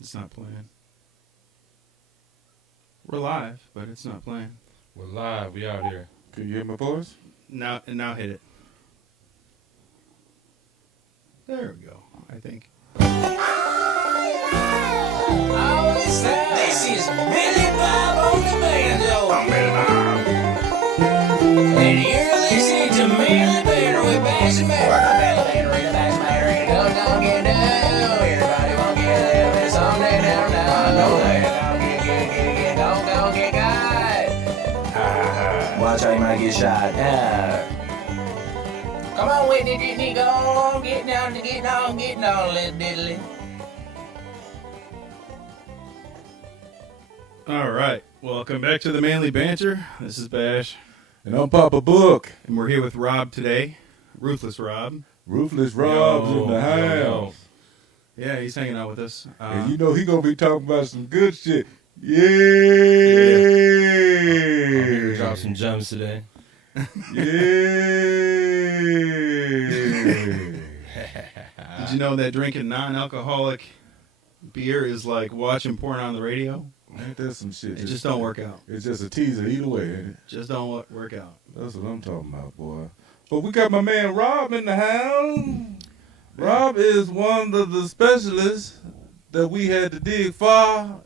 It's not playing. We're live, but it's not playing. We're live. We out here. Can you hear my voice? Now hit it. There we go, I think. This is Billy Bob on the banjo. I'm Billy Bob. And you're listening to Manly Banner with Bass and Manly Banner. Don't get down. Everybody won't get a little bit someday down now. I know that. Don't get got. Watch how you might get shot. Come on, Whitney, go on, get on, little diddly. All right, welcome back to the Manly Banter. This is Bash, And I'm Papa Book. and we're here with Rob today, Ruthless Rob. Ruthless Rob's in the Yo. house. Yeah, he's hanging out with us. And you know he gonna be talking about some good shit. Yeah. I'm here to drop some gems today. Yeah. Did you know that drinking non-alcoholic beer is like watching porn on the radio? Ain't that some shit? It just don't work out. It's just a teaser either way, ain't it? Just don't work out. That's what I'm talking about, boy. But we got my man Rob in the house. Rob is one of the specialists that we had to dig far,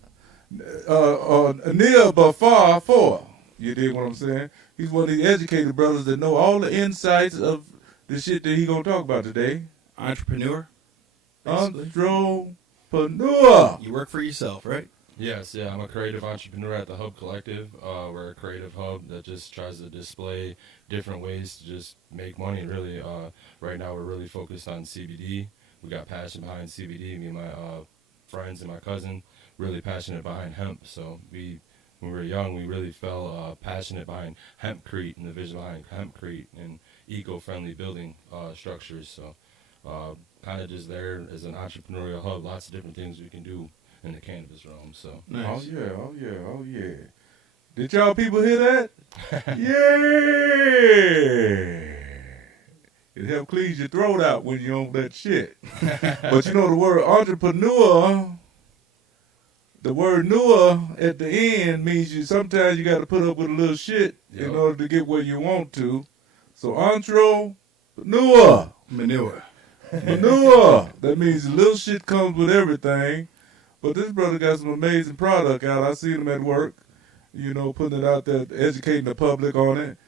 near but far for. You dig what I'm saying? He's one of the educated brothers that know all the insights of the shit that he gonna talk about today. Entrepreneur, basically. Entrepreneur. You work for yourself, right? Yes, yeah, I'm a creative entrepreneur at the Hub Collective. We're a creative hub that just tries to display different ways to just make money, really. Right now, we're really focused on CBD. We got passion behind CBD. Me and my friends and my cousin really passionate behind hemp. So when we were young, we really fell passionate behind hempcrete and the vision behind hempcrete and eco-friendly building structures. So kind of just there as an entrepreneurial hub, lots of different things we can do in the cannabis realm. So Nice. Oh yeah. Did y'all people hear that? Yeah. It help clean your throat out when you on that shit. But you know the word entrepreneur, the word "newer" at the end means sometimes you got to put up with a little shit in Yep. order to get where you want to. So entrepreneur. Manure. Manure. That means a little shit comes with everything. But this brother got some amazing product out. I seen him at work, putting it out there, educating the public on it,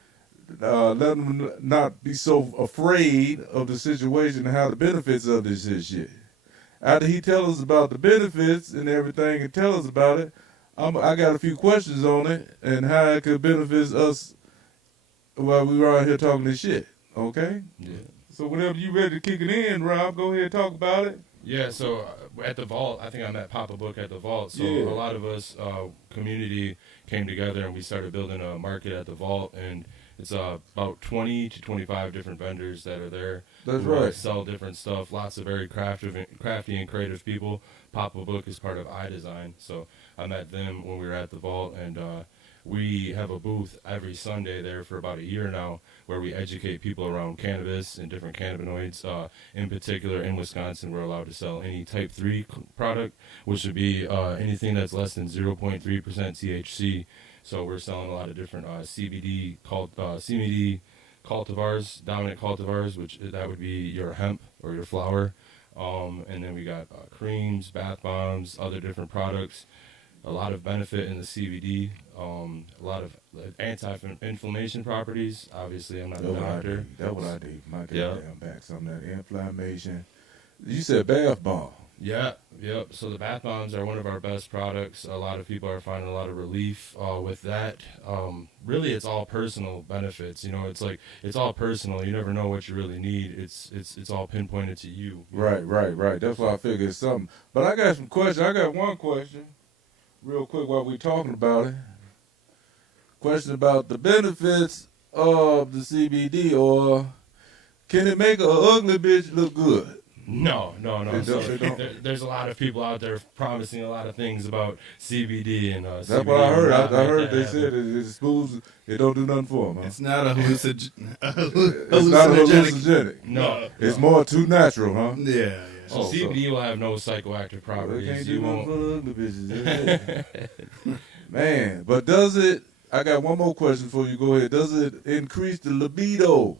letting them not be so afraid of the situation and how the benefits of this shit. After he tell us about the benefits and everything and tell us about it, I got a few questions on it and how it could benefit us while we were out here talking this shit. Okay? yeah. So whenever you ready to kick it in, Rob, go ahead and talk about it. Yeah, so at the Vault, I think I met Papa Book at the Vault. So Yeah. a lot of us, community, came together and we started building a market at the Vault. And it's about 20 to 25 different vendors that are there. That's who, right. Sell different stuff. Lots of very crafty and creative people. Papa Book is part of iDesign. So I met them when we were at the Vault. And we have a booth every Sunday there for about a year now where we educate people around cannabis and different cannabinoids. In particular, in Wisconsin, we're allowed to sell any type 3 product, which would be anything that's less than 0.3% THC. So we're selling a lot of different CBD cultivars, dominant cultivars, which that would be your hemp or your flower. And then we got creams, bath bombs, other different products. A lot of benefit in the CBD, a lot of anti-inflammation properties. Obviously, I'm not a doctor. That's what I need. My Yeah. goddamn back. Some of that inflammation. You said bath bomb. Yeah, yep. So the bath bombs are one of our best products. A lot of people are finding a lot of relief with that. Really, it's all personal benefits. It's all personal. You never know what you really need. It's all pinpointed to you. Right. That's why I figured it's something. But I got some questions. I got one question, real quick, while we talking about it. Question about the benefits of the CBD, or can it make an ugly bitch look good? No. They So don't. there's a lot of people out there promising a lot of things about CBD and That's CBD what I heard. will not I make heard that they happen. said it smooths. It don't do nothing for them. Huh? It's not a It's not hallucinogenic. hallucinogenic. No, It's more too natural, huh? Yeah. So Oh, CBD will have no psychoactive They properties. can't You do nothing won't. for the ugly bitches. That's it. Man, but does it? I got one more question for you. Go ahead. Does it increase the libido?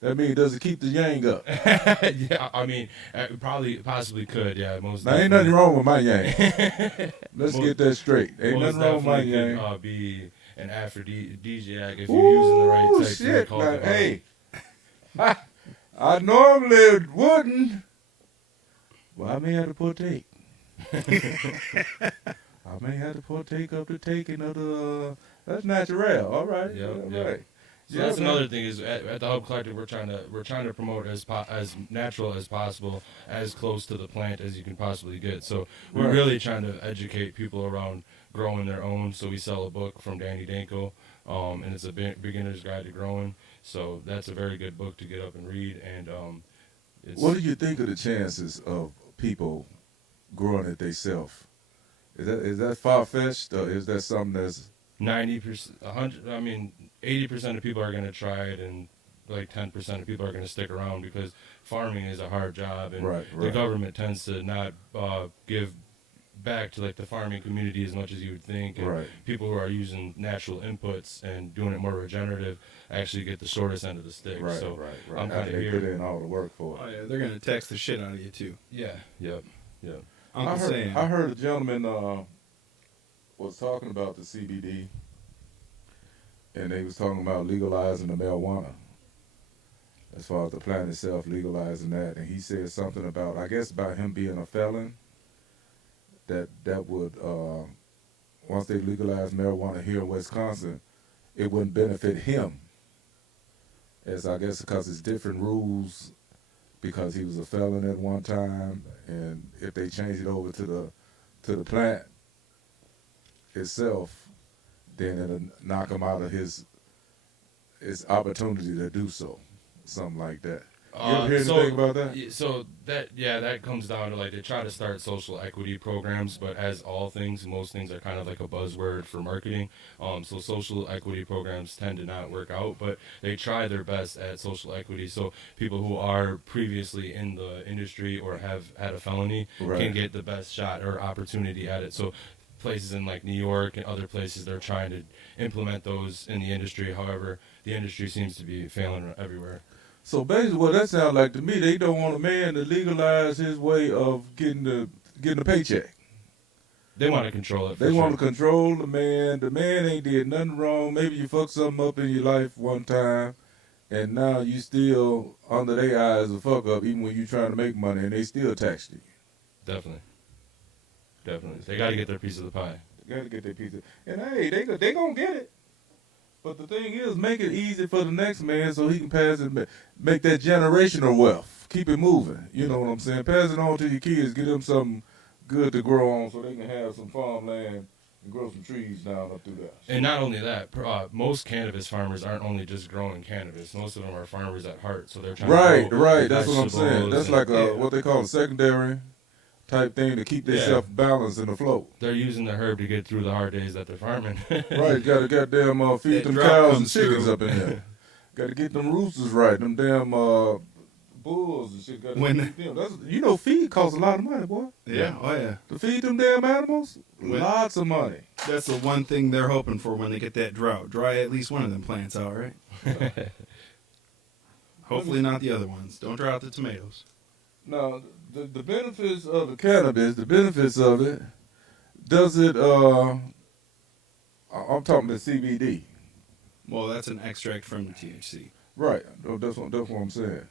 That means does it keep the yang up? Yeah, I mean, probably, possibly could. Yeah, most. Now ain't definitely. nothing wrong with my yang. Let's Most- get that straight. Ain't most nothing wrong with my definitely yang. could be an aphrodisiac if you're using the right Ooh, type to shit. call Now, it. hey, I normally wouldn't, but I may have to partake. I may have to partake of the taking of the. That's natural. All right. Yep, All yep. right. So Yeah, that's man. another thing is at the Hub Collective we're trying to promote as natural as possible, as close to the plant as you can possibly get. So we're Right. really trying to educate people around growing their own. So we sell a book from Danny Danko, and it's a beginner's guide to growing. So that's a very good book to get up and read. And it's What do you think of the chances of people growing it themselves? Is that far fetched, or is that something that's 90%, 100. I mean, 80% of people are going to try it, and like 10% of people are going to stick around because farming is a hard job, and Right, the right. government tends to not give back to like the farming community as much as you would think. And Right. people who are using natural inputs and doing it more regenerative actually get the shortest end of the stick. right, so right? I'm After kind of they put here. in all the work for Oh it. yeah, they're gonna tax the shit out of you too. Yeah. Yep. Yep. Uncle Sam. I heard a gentleman was talking about the CBD, and they was talking about legalizing the marijuana. As far as the plant itself, legalizing that, and he said something about, I guess, about him being a felon. That would once they legalize marijuana here in Wisconsin, it wouldn't benefit him. As I guess because it's different rules, because he was a felon at one time, and if they change it over to the plant itself, then it'll knock him out of his opportunity to do so, something like that. You ever hear anything about that? So that comes down to like they try to start social equity programs, but as all things, most things are kind of like a buzzword for marketing. So social equity programs tend to not work out, but they try their best at social equity. So people who are previously in the industry or have had a felony Right. can get the best shot or opportunity at it. So places in like New York and other places, they're trying to implement those in the industry. However, the industry seems to be failing everywhere. So basically, what that sounds like to me, they don't want a man to legalize his way of getting a paycheck. They want to control it. They want to control the man. The man ain't did nothing wrong. Maybe you fucked something up in your life one time, and now you still under their eyes a fuck up, even when you trying to make money, and they still tax you. Definitely. They got to get their piece of the pie. They got to get their piece of, and hey, they gonna get it. But the thing is, make it easy for the next man so he can pass it, make that generational wealth. Keep it moving. You know what I'm saying? Pass it on to your kids. Get them something good to grow on so they can have some farmland and grow some trees down up through there. And not only that, most cannabis farmers aren't only just growing cannabis. Most of them are farmers at heart, so they're trying Right, to grow right. That's what I'm saying. vegetables That's and- like yeah. what they call a secondary type thing to keep themselves balanced and afloat. They're using the herb to get through the hard days that they're farming. Right, got to goddamn feed That them drought cows and comes chickens through. up in there. Got to get them roosters right. Them damn bulls and shit. Got to When- feed them. Feed costs a lot of money, boy. Yeah, oh yeah. To feed them damn animals, When- lots of money. That's the one thing they're hoping for when they get that drought. Dry at least one of them plants out, right? Hopefully not the other ones. Don't dry out the tomatoes. Now, the benefits of the cannabis, the benefits of it, does it, I'm talking the CBD. Well, that's an extract from the THC. Right, that's what I'm saying.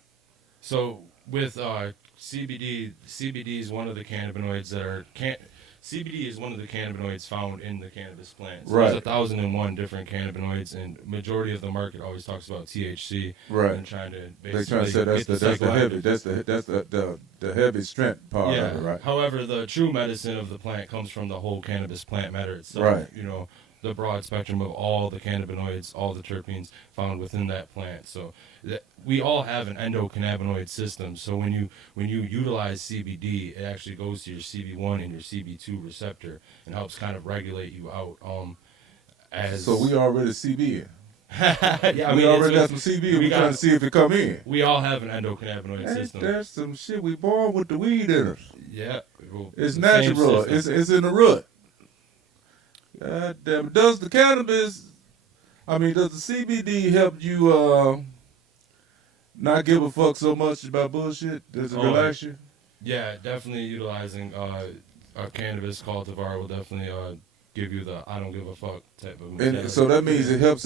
So with CBD, CBD is one of the cannabinoids that are CBD is one of the cannabinoids found in the cannabis plant. So Right. There's 1,001 different cannabinoids, and majority of the market always talks about THC. Right. And trying to They basically trying to say get that's the heavy, psychoactive. that's the heavy strength part Yeah. of it, right? However, the true medicine of the plant comes from the whole cannabis plant matter itself. Right. You know, the broad spectrum of all the cannabinoids, all the terpenes found within that plant. So we all have an endocannabinoid system. So when you utilize CBD, it actually goes to your CB1 and your CB2 receptor and helps kind of regulate you out. So we already CB. Yeah, I we mean, already got it's- some CB. we We're got- trying to see if it come in. we all have an endocannabinoid Ain't system. that some shit? We born with the weed in us. Yeah, well, It's the same natural. system. It's in the root. God damn. Does the cannabis? I mean, does the CBD help you not give a fuck so much about bullshit? Does it Oh, relax you? Yeah, definitely utilizing a cannabis cultivar will definitely give you the I don't give a fuck type of And mentality. so that means it helps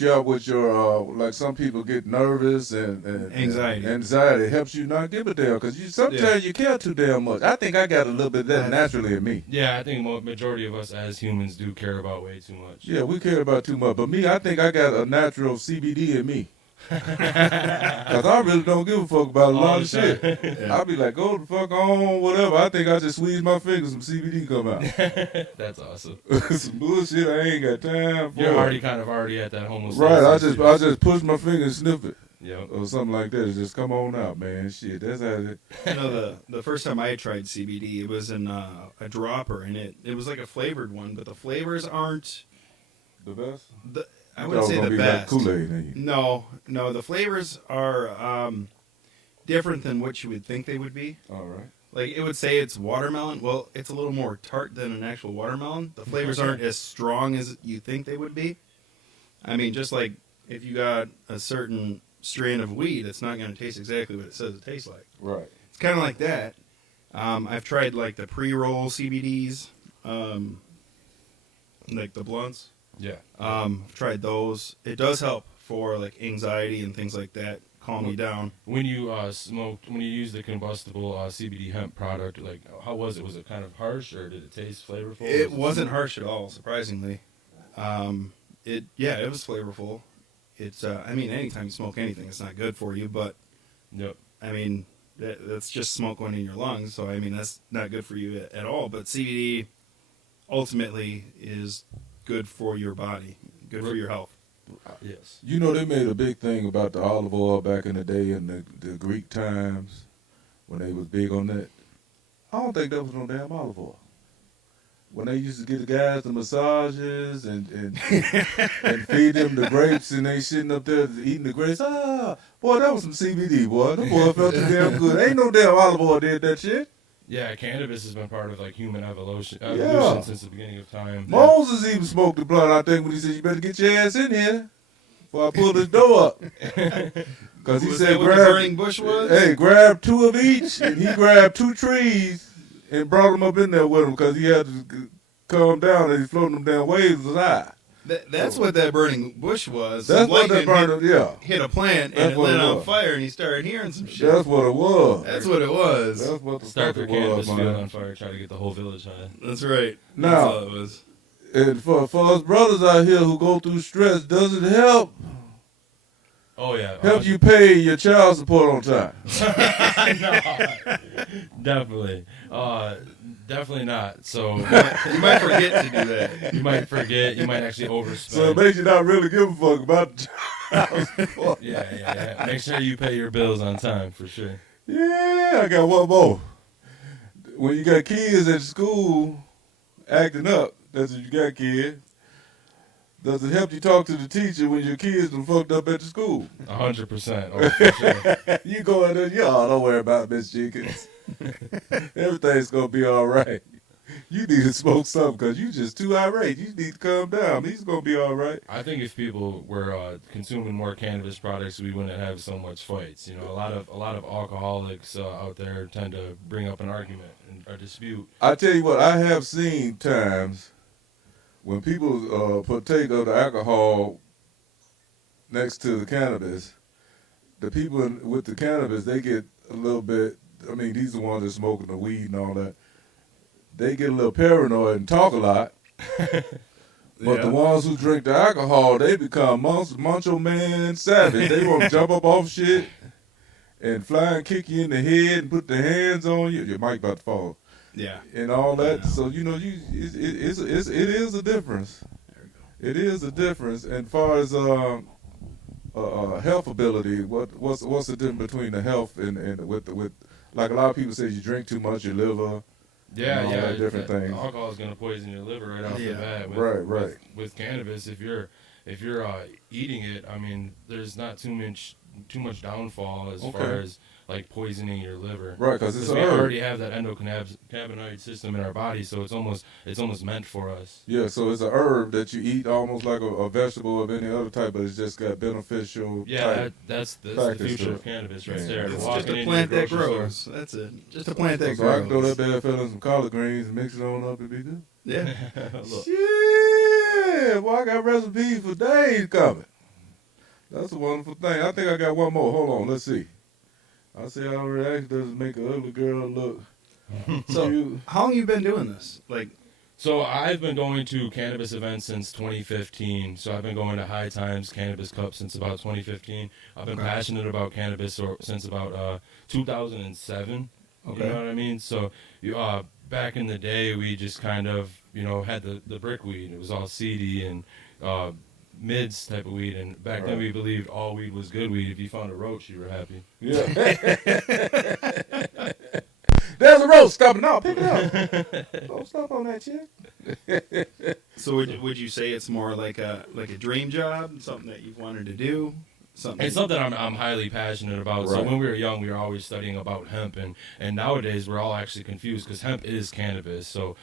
you out with your like some people get nervous and Anxiety. Anxiety helps you not give a damn because sometimes you care too damn much. I think I got a little bit of that naturally in me. Yeah, I think majority of us as humans do care about way too much. Yeah, we care about too much, but me, I think I got a natural CBD in me. Cause I really don't give a fuck about a All lot the of shit. time. I'll be like, go the fuck on, whatever. I think I just squeeze my fingers, some CBD come out. That's awesome. Some bullshit I ain't got time for. You're already at that homeless. Right, I just push my finger and sniff it. Yep. Or something like that. It just come on out, man. Shit, that's how it. You know, the first time I tried CBD, it was in a dropper, and it was like a flavored one, but the flavors aren't. The best? I wouldn't say the best. Like Kool-Aid, ain't you? No, the flavors are different than what you would think they would be. All right. Like, it would say it's watermelon. Well, it's a little more tart than an actual watermelon. The flavors aren't as strong as you think they would be. I mean, just like if you got a certain strain of weed, it's not going to taste exactly what it says it tastes like. Right. It's kind of like that. I've tried, like, the pre-roll CBDs, like the blunts. Yeah. I've tried those. It does help for, like, anxiety and things like that. Calm you down. When you when you use the combustible CBD hemp product, like how was it? Was it kind of harsh or did it taste flavorful? It wasn't harsh at all, surprisingly. It was flavorful. It's I mean, anytime you smoke anything, it's not good for you. But Yep. I mean, that's just smoke going in your lungs. So I mean, that's not good for you at all. But CBD ultimately is good for your body, good for your health. Yes. You know, they made a big thing about the olive oil back in the day in the Greek times when they was big on that. I don't think that was no damn olive oil. When they used to get the guys the massages and feed them the grapes and they sitting up there eating the grapes. Boy, that was some CBD, boy. That boy felt too damn good. Ain't no damn olive oil did that shit. Yeah, cannabis has been part of like human evolution Yeah. since the beginning of time. Moses even smoked the blunt, I think, when he said, you better get your ass in here before I pull this door up. Because he Was said, that what the burning bush was? Hey, grab 2 of each, and he grabbed 2 trees and brought them up in there with him because he had to calm down and he's floating them down waves was high. That's what that burning bush was. That's Some what that lightning burning, yeah. hit a plant That's and it what lit it on was. fire, and he started hearing some shit. That's what it was. That's what it was. That's what the Start fuck their it cannabis was, field man. on fire, try to get the whole village high. That's right. Now- That's all it was. And for us brothers out here who go through stress, does it help? Oh yeah. Help you pay your child support on time? No, definitely. Definitely not. So You might forget to do that. you might forget. You might actually overspend. So it makes you not really give a fuck about the child support. Yeah. Make sure you pay your bills on time for sure. Yeah, I got one more. When you got kids at school acting up, that's if you got kids. Does it help you talk to the teacher when your kids done fucked up at the school? 100%. Oh, for sure. You go in there, y'all don't worry about Miss Jenkins. Everything's gonna be all right. You need to smoke something because you just too irate. You need to calm down. He's gonna be all right. I think if people were consuming more cannabis products, we wouldn't have so much fights. You know, a lot of alcoholics out there tend to bring up an argument and a dispute. I tell you what, I have seen times when people partake of the alcohol next to the cannabis. The people with the cannabis, they get a little bit. I mean, these are the ones that smoking the weed and all that. They get a little paranoid and talk a lot. But the ones who drink the alcohol, they become macho man savage. They want to jump up off shit and fly and kick you in the head and put their hands on you. Your mic about to fall. Yeah. And all that. So, you know, it is a difference. There we go. It is a difference. And as far as health ability, what's the difference between the health and with like a lot of people say you drink too much, your liver. And all that different things. Alcohol is going to poison your liver right off the Yeah. bat. Right. With cannabis, if you're if you're eating it, I mean, there's not too much downfall as Okay. far as like poisoning your liver. Right, because it's We a herb. already have that endocannabinoid system in our body, so it's almost meant for us. Yeah, so it's a herb that you eat almost like a vegetable of any other type, but it's just got beneficial Yeah, type. that's the factors future to of it. cannabis right Yeah. there. It's Walking just a into plant your that grocery store. grows. That's it. Just a plant that So I can throw grows. that bad fella in some collard greens and mix it on up and be good. Yeah. Look, Shit, well, I got recipes for days coming. That's a wonderful thing. I think I got one more. Hold on, let's see. I see how reaction does make an ugly girl look. So, cute. how long you been doing this? Like, So I've been going to cannabis events since 2015. So I've been going to High Times Cannabis Cup since about 2015. I've been Okay. passionate about cannabis since about 2007. Okay. You know what I mean? So back in the day, we just kind of had the brick weed. It was all seedy and mids type of weed. And back then, Right. we believed all weed was good weed. If you found a roach, you were happy. Yeah. There's a roast stopping. No, pick it up. Don't stop on that shit. so would you say it's more like a dream job, something that you've wanted to do, something? It's something I'm highly passionate about. So Right. when we were young, we were always studying about hemp, and nowadays we're all actually confused because hemp is cannabis. So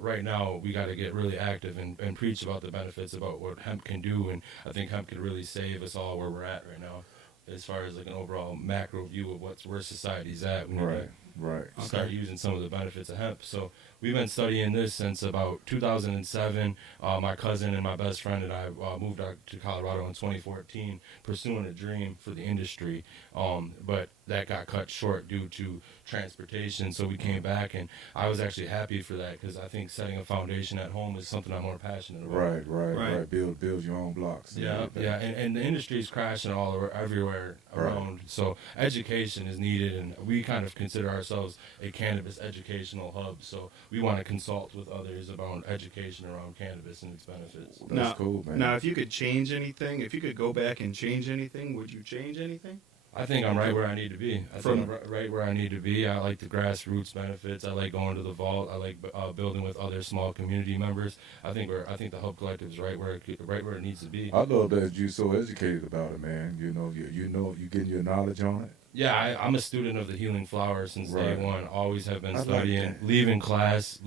right now we got to get really active and preach about the benefits about what hemp can do, and I think hemp could really save us all where we're at right now, as far as like an overall macro view of where society's at. We need to Right. start using some of the benefits of hemp. So we've been studying this since about 2007. My cousin and my best friend and I moved out to Colorado in 2014, pursuing a dream for the industry. But that got cut short due to transportation. So we came back, and I was actually happy for that because I think setting a foundation at home is something I'm more passionate about. Right. Build your own blocks. Yeah, and the industry is crashing everywhere around. So education is needed, and we kind of consider ourselves a cannabis educational hub. So we want to consult with others about education around cannabis and its benefits. That's cool, man. Now, if you could change anything, if you could go back and change anything, would you change anything? I think I'm right where I need to be. I think I'm right where I need to be. I like the grassroots benefits. I like going to the vault. I like building with other small community members. I think the Hub Collective is right where it needs to be. I love that you're so educated about it, man. You getting your knowledge on it. Yeah, I'm a student of the healing flower since day Right. one. Always have been I like studying. that. Leaving class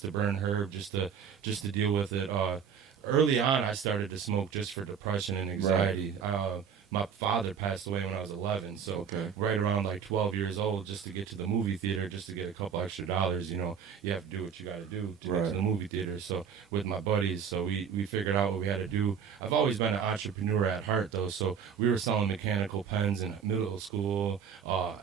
to burn herb just to deal with it. Early on, I started to smoke just for depression and anxiety. My father passed away when I was 11, so Okay. right around like 12 years old, just to get to the movie theater, just to get a couple extra dollars, you have to do what you got to do to get Right. to the movie theater. So with my buddies, so we figured out what we had to do. I've always been an entrepreneur at heart, though, so we were selling mechanical pens in middle school,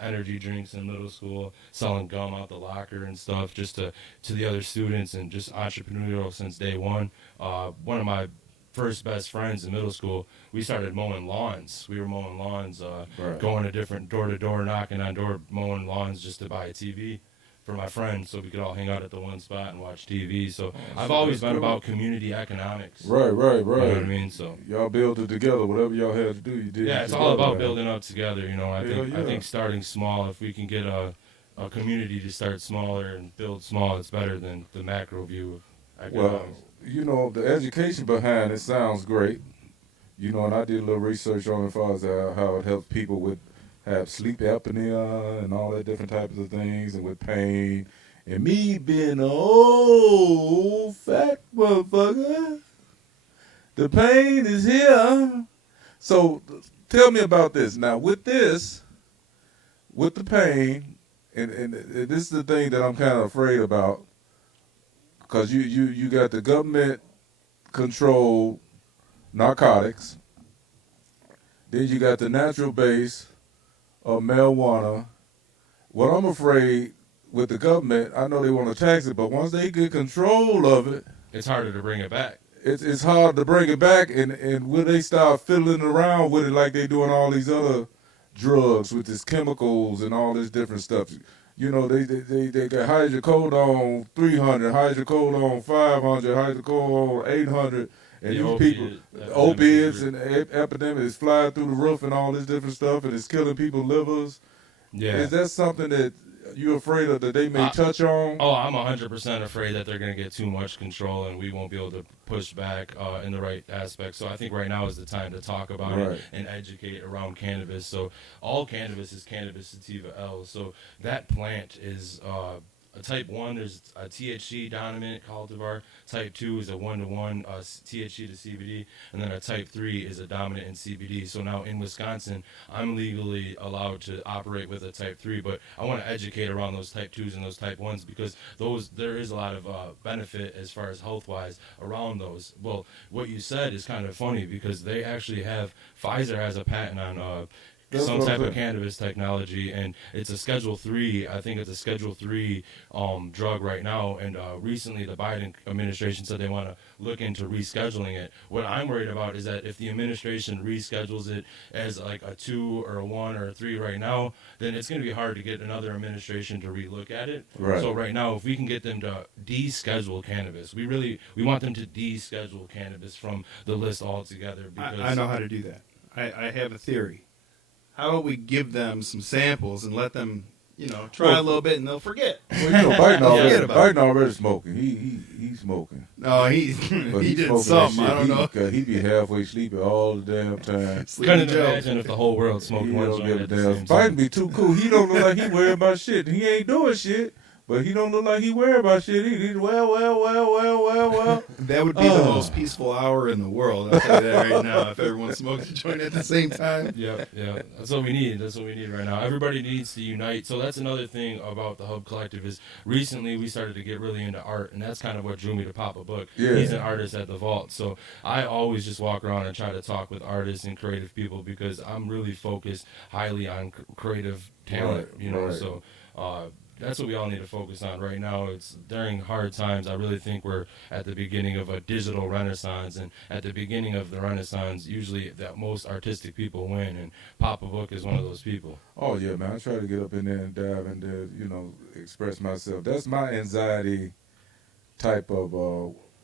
energy drinks in middle school, selling gum out the locker and stuff, just to the other students, and just entrepreneurial since day one. One of my first best friends in middle school, we started mowing lawns. We were mowing lawns, Right. going to different door-to-door, knocking on door, mowing lawns just to buy a TV for my friends so we could all hang out at the one spot and watch TV. So I've always been cool. about community economics. Right. You know what I mean? So Y'all build it together. Whatever y'all had to do, you did. yeah, it it's all together, about man. building up together. I Hell think yeah. starting small, if we can get a community to start smaller and build small, it's better than the macro view of Well, economics. the education behind it sounds great. And I did a little research on it as far as how it helps people have sleep apnea and all that different types of things, and with pain. And me being an old fat motherfucker, the pain is here. So tell me about this. Now with the pain, and this is the thing that I'm kind of afraid about, because you got the government controlled narcotics. Then you got the natural base of marijuana. What I'm afraid with the government, I know they want to tax it, but once they get control of it, It's harder to bring it back. it's hard to bring it back. And will they start fiddling around with it like they doing all these other drugs with these chemicals and all this different stuff? They got hydrocodone 300, hydrocodone 500, hydrocodone 800. And The these people, opiates opiates and epidemics fly through the roof and all this different stuff, and it's killing people's livers. Yeah. Is that something that you afraid of that they may touch on? Oh, I'm 100% afraid that they're going to get too much control and we won't be able to push back in the right aspect. So I think right now is the time to talk about it and educate around cannabis. So all cannabis is cannabis sativa L. So that plant is a type 1, there's a THC dominant cultivar. Type 2 is a 1-to-1 THC to CBD. And then a type 3 is a dominant in CBD. So now in Wisconsin, I'm legally allowed to operate with a type 3. But I want to educate around those type 2s and those type 1s because there is a lot of benefit as far as health-wise around those. Well, what you said is kind of funny because they actually Pfizer has a patent on some type of cannabis technology, and it's a Schedule 3. I think it's a Schedule 3 drug right now. And recently, the Biden administration said they want to look into rescheduling it. What I'm worried about is that if the administration reschedules it as like a 2 or a 1 or a 3 right now, then it's going to be hard to get another administration to relook at it. Right. So right now, if we can get them to deschedule cannabis, we want them to deschedule cannabis from the list altogether. Because I know how to do that. I have a theory. How about we give them some samples and let them, try a little bit and they'll forget. Well, Biden already smoking. He's smoking. No, he did something. I don't know. He be halfway sleeping all the damn time. Couldn't imagine if the whole world smoked one joint at the same time. Biden be too cool. He don't look like he worried about shit. He ain't doing shit. But he don't look like he worried about shit either. He's well. That would be the most peaceful hour in the world. I'll tell you that right now. If everyone smokes a joint at the same time. Yeah. That's what we need. That's what we need right now. Everybody needs to unite. So that's another thing about the Hub Collective is recently we started to get really into art, and that's kind of what drew me to Papa Book. Yeah. He's an artist at the Vault. So I always just walk around and try to talk with artists and creative people because I'm really focused highly on creative talent, so that's what we all need to focus on right now. It's during hard times. I really think we're at the beginning of a digital renaissance, and at the beginning of the renaissance, usually that most artistic people win, and Papa Book is one of those people. Oh yeah, man! I try to get up in there and dive in there, express myself. That's my anxiety type of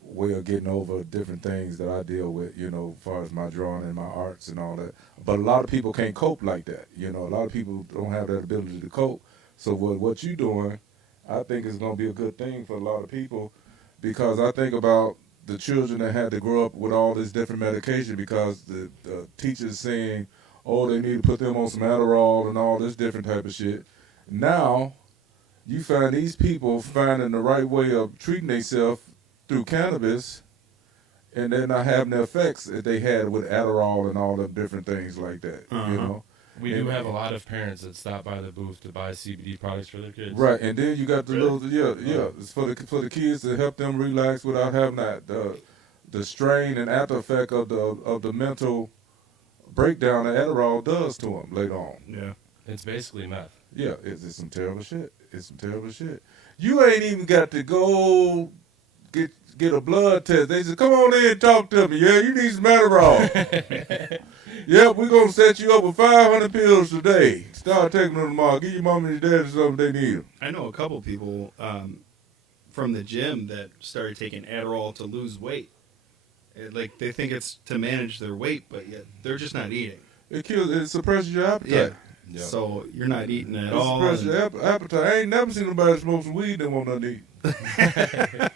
way of getting over different things that I deal with, as far as my drawing and my arts and all that. But a lot of people can't cope like that. A lot of people don't have that ability to cope. So what you're doing, I think is going to be a good thing for a lot of people because I think about the children that had to grow up with all this different medication because the teachers saying, oh, they need to put them on some Adderall and all this different type of shit. Now, you find these people finding the right way of treating themselves through cannabis and they're not having the effects that they had with Adderall and all the different things like that, We do have a lot of parents that stop by the booth to buy CBD products for their kids. Right, and then you got the it's for the kids to help them relax without having the strain and after effect of the mental breakdown that Adderall does to them later on. Yeah, it's basically meth. Yeah, it's some terrible shit. You ain't even got to go get a blood test. They said, come on in and talk to me. Yeah, you need some Adderall. Yep, we're going to set you up with 500 pills today. Start taking them tomorrow. Give your mom and your dad something they need them. I know a couple people from the gym that started taking Adderall to lose weight. They think it's to manage their weight, but yet they're just not eating. It suppresses your appetite. Yeah. Yep. So you're not eating at all. It suppresses your appetite. I ain't never seen nobody smoke some weed that want nothing to eat.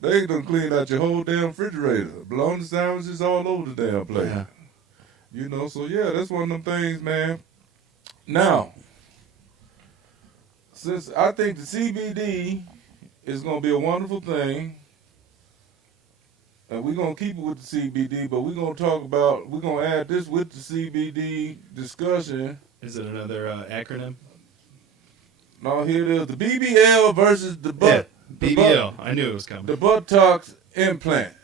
They done clean out your whole damn refrigerator. Bologna sandwiches all over the damn place. Yeah. So yeah, that's one of them things, man. Now, since I think the CBD is going to be a wonderful thing, and we're going to keep it with the CBD, but we're going to add this with the CBD discussion. Is it another acronym? No, here it is. The BBL versus the butt. Yeah, BBL. I knew it was coming. The buttocks implant.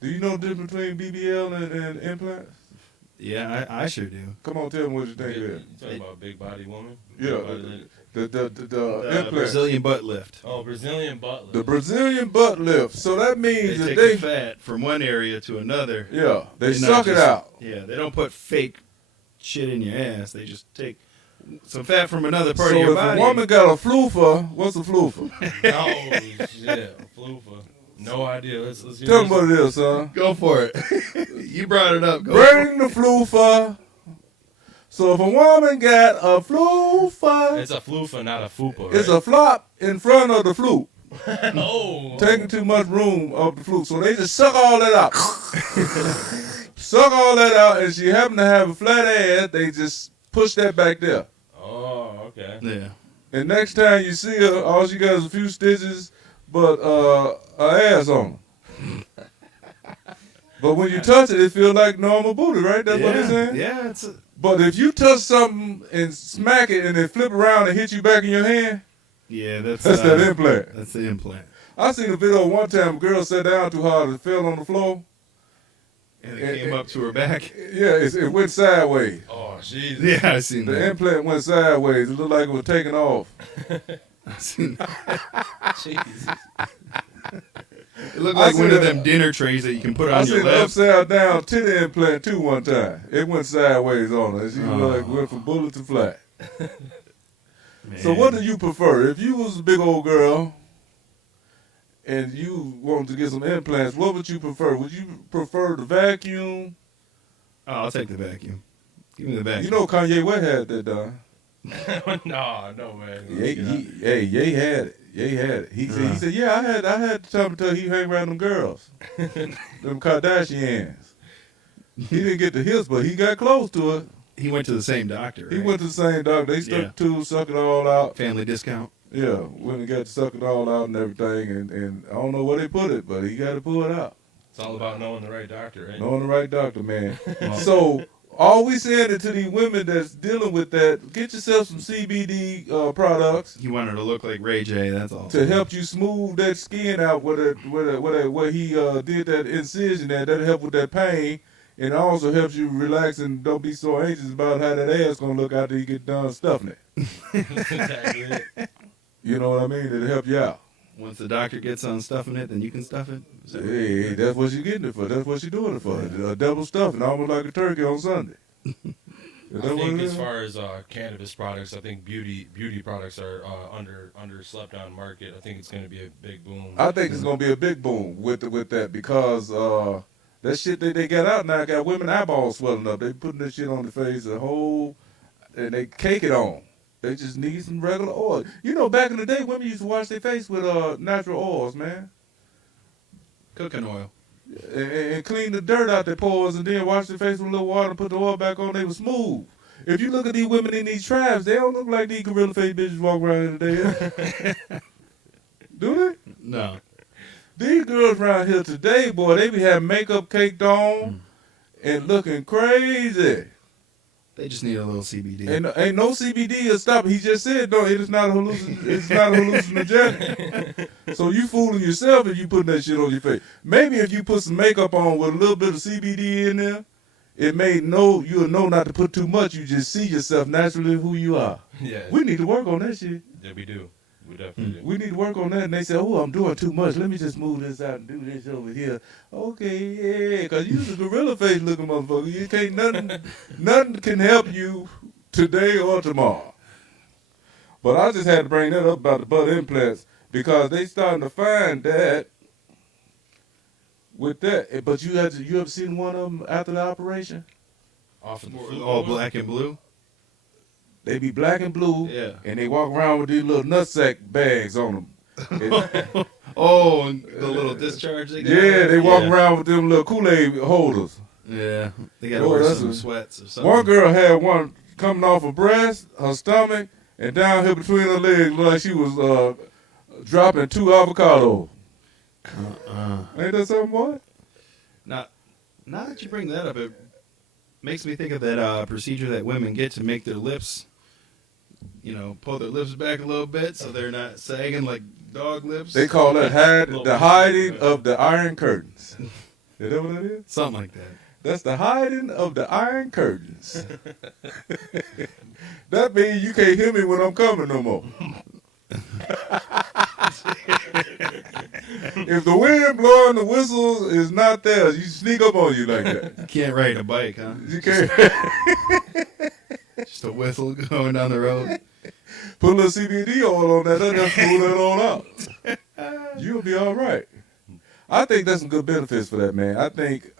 Do you know the difference between BBL and implants? Yeah, I sure do. Come on, tell me what you think of it. You talking about big body woman? Yeah, the implant. Brazilian butt lift. Oh, Brazilian butt lift. The Brazilian butt lift. So that means they that take the fat from one area to another. Yeah, they suck it out. Yeah, they don't put fake shit in your ass. They just take some fat from another part of your body. So if a woman got a floofer, what's a floofer? Oh, shit, a floofer. No idea. Let's hear Tell me what it is, son. Go for it. You brought it up. Bring the floofer. So if a woman got a floofa, It's a floofa, not a fupa, right? it's a flop in front of the flute. Oh. Taking too much room of the flute. So they just suck all that out. Suck all that out, and she happen to have a flat ass, they just push that back there. Oh, okay. Yeah. And next time you see her, all she got is a few stitches, but her ass on her. But when you touch it, it feels like normal booty, right? That's what they're saying? Yeah, it's But if you touch something and smack it and then flip around and hit you back in your hand, that's that implant. That's the implant. I seen a video one time, a girl sat down too hard and fell on the floor. And it came up to her back. Yeah, it went sideways. Oh, Jesus. Yeah, I seen The that. implant went sideways. It looked like it was taking off. I seen that. Jesus. It looked I like one seen of a- them dinner trays that you can put I on your seen an lap. upside down titty implant too one time. It went sideways on her. She like went from bullet to flat. So Man. what do you prefer? If you was a big old girl and you wanted to get some implants, what would you prefer? Would you prefer the vacuum? Oh, I'll take the vacuum. Give me the vacuum. You know Kanye West had that done. no way. Ye had it. Ye had it. He said, yeah, I had the time until he hang around them girls. Them Kardashians. He didn't get the hips, but he got close to it. He went to the same doctor, right? He went to the same doctor. They stuck Yeah. to suck it all out. Family discount. Yeah, when he got to suck it all out and everything, and I don't know where they put it, but he got to pull it out. It's all about knowing the right doctor, right? Knowing the right doctor, man. So all we saying is to these women that's dealing with that, get yourself some CBD products He wanted to look like Ray J. That's all. to help you smooth that skin out where he did that incision at. That'll help with that pain. And it also helps you relax and don't be so anxious about how that ass gonna look after you get done stuffing it. Exactly it. You know what I mean? It'll help you out. Once the doctor gets on stuffing it, then you can stuff it. Is that Hey, that's what she's getting it for. That's what she's doing it for. A double stuffing, almost like a turkey on Sunday. Is I that what think it as is? far as cannabis products, I think beauty products are under slept on market. I think it's going to be a big boom. I think it's gonna be a big boom with that because that shit that they got out now got women eyeballs swelling up. They putting that shit on the face and they cake it on. They just need some regular oil. You know, back in the day, women used to wash their face with natural oils, man, cooking oil? and clean the dirt out their pores, and then wash their face with a little water and put the oil back on. They were smooth. If you look at these women in these tribes, they don't look like these gorilla face bitches walk around here today. Do they? No. These girls around here today, boy, they be having makeup caked on and looking crazy. They just need a little CBD. Ain't no CBD or stop. He just said no. It is not a it's not a hallucinogenic. So you fooling yourself if you putting that shit on your face. Maybe if you put some makeup on with a little bit of CBD in there, you'll know not to put too much. You just see yourself naturally who you are. Yeah, We need to work on that shit. yeah, we do. We definitely do. We need to work on that. And they say, oh, I'm doing too much. Let me just move this out and do this over here. Okay, yeah, because you're the gorilla face looking motherfucker. You can't, nothing can help you today or tomorrow. But I just had to bring that up about the butt implants because they starting to find that with that. But you ever seen one of them after the operation? Off of the food All one? black and blue. They be black and blue, Yeah. and they walk around with these little nutsack bags on them. Oh, and the little discharge they got. Yeah, they walk around with them little Kool-Aid holders. Yeah, they got to Oh, wear that's some a- sweats or something. One girl had one coming off her breast, her stomach, and down here between her legs, looked like she was dropping 2 avocados. Ain't that something, boy? Now that you bring that up, it makes me think of that procedure that women get to make their lips, pull their lips back a little bit so they're not sagging like dog lips. They call that the hiding of the iron curtains. Is that what that is? Something like that. That's the hiding of the iron curtains. That means you can't hear me when I'm coming no more. If the wind blowing the whistle is not there, you sneak up on you like that. You can't ride a bike, huh? You can't. Just a whistle going down the road. Put a little CBD oil on that, just pull that on out. You'll be all right. I think that's some good benefits for that, man. I think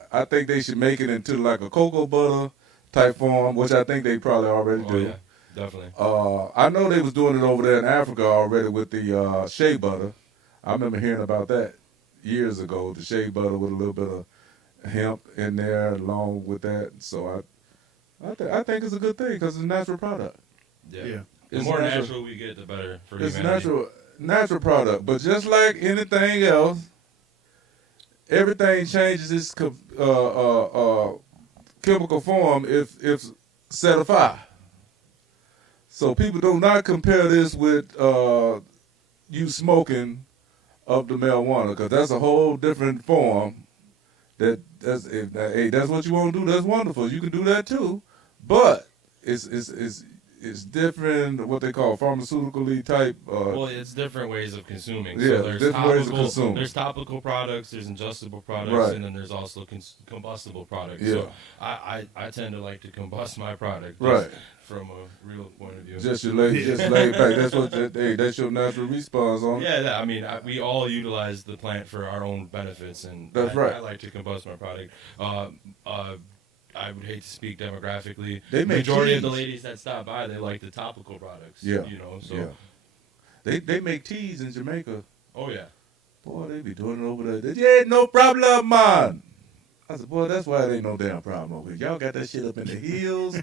they should make it into like a cocoa butter type form, which I think they probably already Oh do. yeah, definitely. I know they was doing it over there in Africa already with the shea butter. I remember hearing about that years ago. The shea butter with a little bit of hemp in there along with that. So I think it's a good thing because it's a natural product. Yeah. Yeah. The It's more natural. natural we get, the better for It's humanity. natural product. But just like anything else, everything changes its chemical form if set afire. So people do not compare this with you smoking of the marijuana because that's a whole different form. Hey, that's what you want to do. That's wonderful. You can do that too, but it's different. What they call pharmaceutically type. Well, it's different ways of consuming. Yeah, So there's different ways of consuming. There's topical products, there's ingestible products, Right. and then there's also combustible products. Yeah. So I tend to like to combust my product, Right. from a real point of view. Just lay back. That's what. Hey, that's your natural response on. Yeah, I mean, we all utilize the plant for our own benefits, and That's right. I like to combust my product. I would hate to speak demographically. They make Majority of the teas. ladies that stop by, they like the topical products. Yeah. You know, so Yeah. They make teas in Jamaica. oh yeah. Boy, they be doing it over there. Yeah, no problem, man. I said, boy, that's why it ain't no damn problem over here. Y'all got that shit up in the hills,